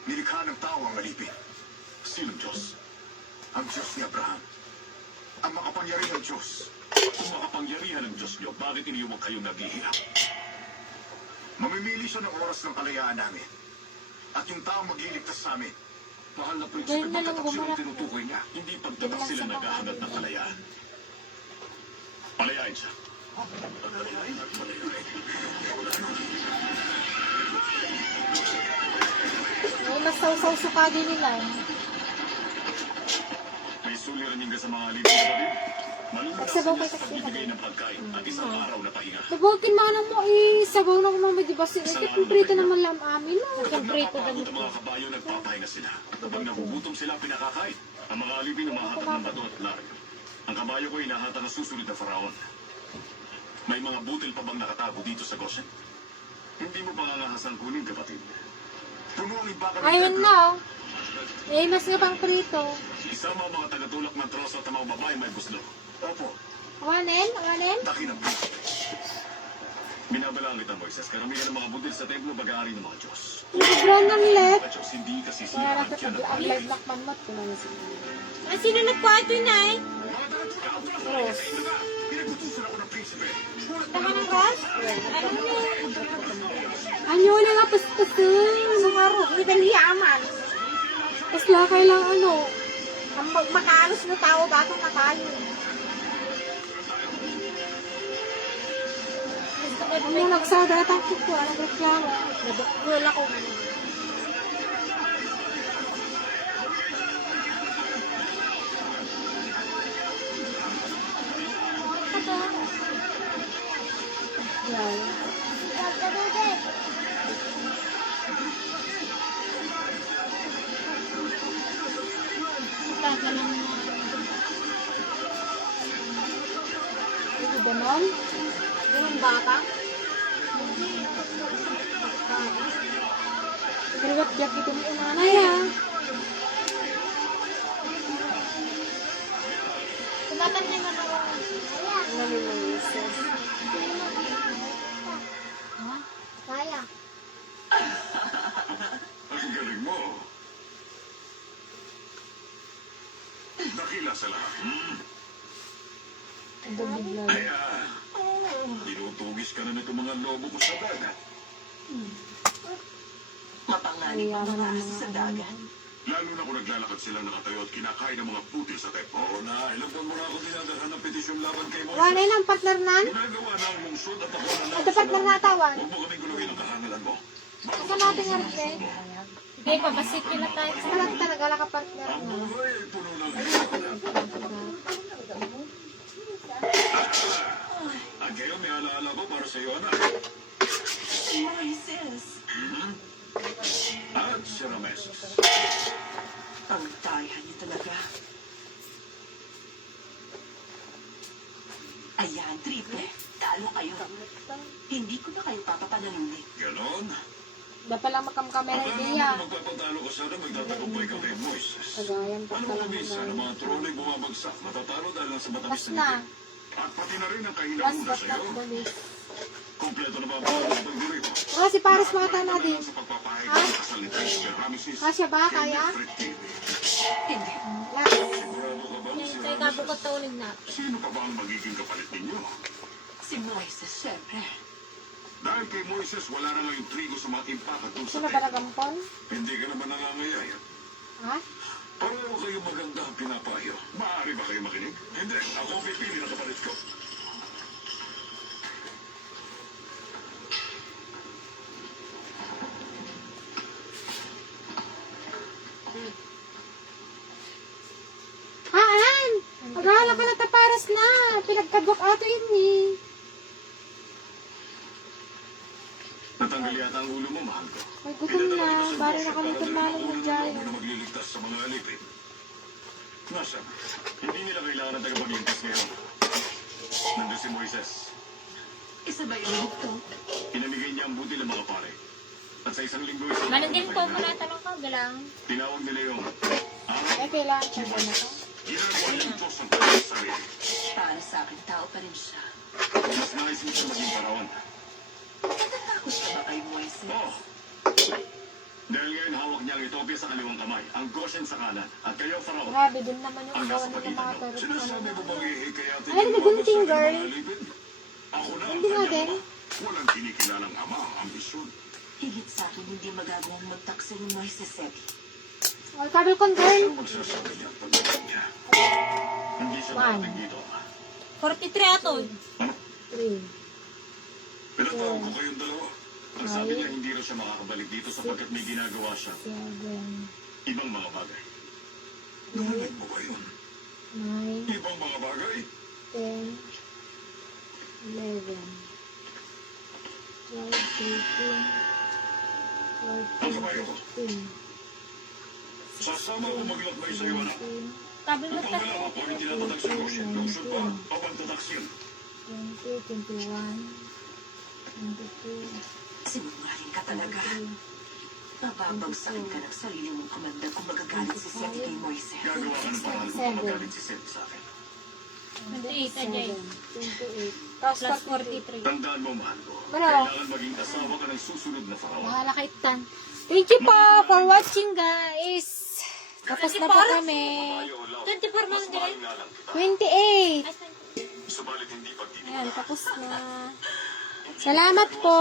Nilikha ng tao ang alipin. Sinong Diyos? Ang Diyos ni Abraham. Ang makapangyarihang Diyos. Kung makapangyarihan ng Diyos niyo, bakit iniiwan kayong naghihirap? Mamimili siya ng oras ng kalayaan namin. At yung tao magliligtas sa amin. Mahal na prinsipe, Ganyan na lang pagkatak silang gumarap. tinutukoy niya. Hindi pagtatak sila naghahanap ng kalayaan. Palayain siya. May mas sausaw sa kagi nila. May suliran yung sa mga alipin sa rin. Malulunod Magsabaw sila kayo sa kasi pagbibigay ng pagkain at isang araw na pahinga. Nabutin manang mo, sabaw na kung mamay diba sila. Kaya prito naman lang amin. Kaya prito na Kapag ang mga kabayo, nagpapahinga sila. Kapag nagugutom sila, pinakakain. Ang mga alipin umahatag ng bato at larg. Ang kabayo ko inahatag ang susunod na faraon. May mga butil pa bang nakatago dito sa Goshen? Hindi mo pangangahasan kunin, kapatid. Puno ang ibaka ng Ayun templo. na. Mas nga pang prito. Isama ang mga tagatulak ng troso at ang mga babae may buslo. Opo, Awanin? Awanin? taki ng Binabalaan kita, Moises. Karamihan ng mga budil sa templo mag-aari ng mga Diyos. Nag-brown ng let. Mga Diyos, hindi kasi Kaya sila nakit yan. ang live lock man mo. Kung ano sila. Sino nagkwarto na eh? Rose. Pinagutusan ako ng prinsipe. Tama ng Ross? Anyo na nga paspasan. Sa maro, hindi dali yaman. Pasla kailang ano. Ang makaanos na tao, batong na tayo. Ano nagsada atang kuko. Anong reklamo? Nabukul ako. Yan. Ito ganon? Ganun bata? Kaliwat diyak ito mo unanay ha. Kumatan niya na ako. Ano ni Moises? Kaya. Ang galing mo. Dakila sa lahat. Ang bumigla. Kaya, tinutugis ka na nito mga lobo ko sa dagat. Mapanganib ang mga aso sa dagat. Lalo na kung naglalakad silang nakatayo at kinakain ng mga putil sa tepo. Oo na, ilang buwan mo na ako dinadalhan ng petisyon laban kay Moises. Wala ng partner nan? Ginagawa na ang lungsod at ako na Ito partner na tawan. Huwag mo kaming gulungin ang kahangalan mo. Ito natin nga rin. Hindi, pabasit yun na tayo. Sa lang talaga ka partner Ang na. buhay ay puno ng hirap. At kayo, may alaala ko para sa iyo, anak. Moises, At si Rameses. ang tayan niyo talaga. Ayan, triple. Talo kayo. Hindi ko na kayo papapanalunin. Ganon. Dapat lang makamkamera Akala mo niya. na magpapatalo ka sana, magtatagumpay ka kay Moises. Kagayan pa Ano pala mo minsan, ang ng mga trono'y bumabagsak, matatalo dahil lang sa matamis Bas na na. ngiti. At pati na rin ang Bas, kahinahuna bas sa na iyo. tulis. Kompleto na ba ang mga pagdiri mo? Ah, si Paris mata na din. Sa pagpapahid ng kasal ni Tristan Rameses. Kasya ba, kaya? Hindi. Last. Sigurado ka ba si Kaya Rameses? kabukot na ulit na. Sino pa ba ang magiging kapalit ninyo? Si Moises, syempre. Dahil kay Moises, wala na ngayong trigo sa mga impakat dun sa Sino ba templo. nagampon? Hindi ka naman nangangayaya. Ha? Pareho kayo maganda ang pinapayo. Maaari ba kayo makinig? Hindi. Ako ang pipili ng kapalit ko. Haan! Agala ka na taparas na. Pinagkadwak ato yun eh. Natanggal yata ang ulo mo, mahal ko. May gutom na. Bari nakalimutan na ng Ulo nandiyan. na magliligtas sa mga alipin. Nasaan? Hindi nila kailangan ng tagapagligtas ngayon. Nandun si Moises. Isa ba yun ito? Pinamigay niya ang buti ng mga pare. At sa isang linggo, Manandin ko muna tanong ka, galang. tinawag nila yung Eh, kailangan siya ba na to? ginagawa niya ito sa kanyang sarili. Para sa akin, tao pa rin siya. Mas nais mo siya maging parawan. Natatakot ka ba kay Moises? Oo. Dahil ngayon hawak niya ang Ethiopia sa kaliwang kamay, ang Goshen sa kanan, at kayo, Faraon, Grabe, dun naman yung ang gawa nasa nito pagitan mga mo. pero Sinasabi mo bang ihikayatin Ay, nagunting, girl. Ako na ang Hindi nga kanyang din. ama. Walang kinikilalang ama ang ambisyon. Higit sa akin, hindi magagawang magtakso ni Moises, Eddie. Oh, kabel kon girl. Ang magsasabi niya at pagdating niya. Hindi siya Man. darating dito. 43 ato. 3. Pinatawag ko kayong dalawa. Ang sabi niya hindi raw siya makakabalik dito sapagkat may ginagawa siya 7. ibang mga bagay. Narinig mo ba yun? 9. Ibang mga bagay? 10. 11. 12. 13. 14. 15. Sasama ko maglakbay sa iyo, anak. 17. Sabi mo Ikaw na lang ako ang tinatatak sa Goshen. Lungsod ba? O pagtatak siya? 20. 21. 22. Sinungaling ka talaga. Mababagsakin ka ng sarili mong kamandag kung magagalit si Seth kay Moises. Gagawa ka ng paraan kung magalit si Seth sa akin. 28 na 27. 28. Tapos 43. Tandaan mo, mahal ko. Ano? Kailangan maging asawa ka ng susunod na faraon. Bahala kay Tan. Thank you po for watching, guys. Tapos na po kami. 24 man din. 28. Subalit hindi pagtitiwala. Ayan, tapos na. Salamat po.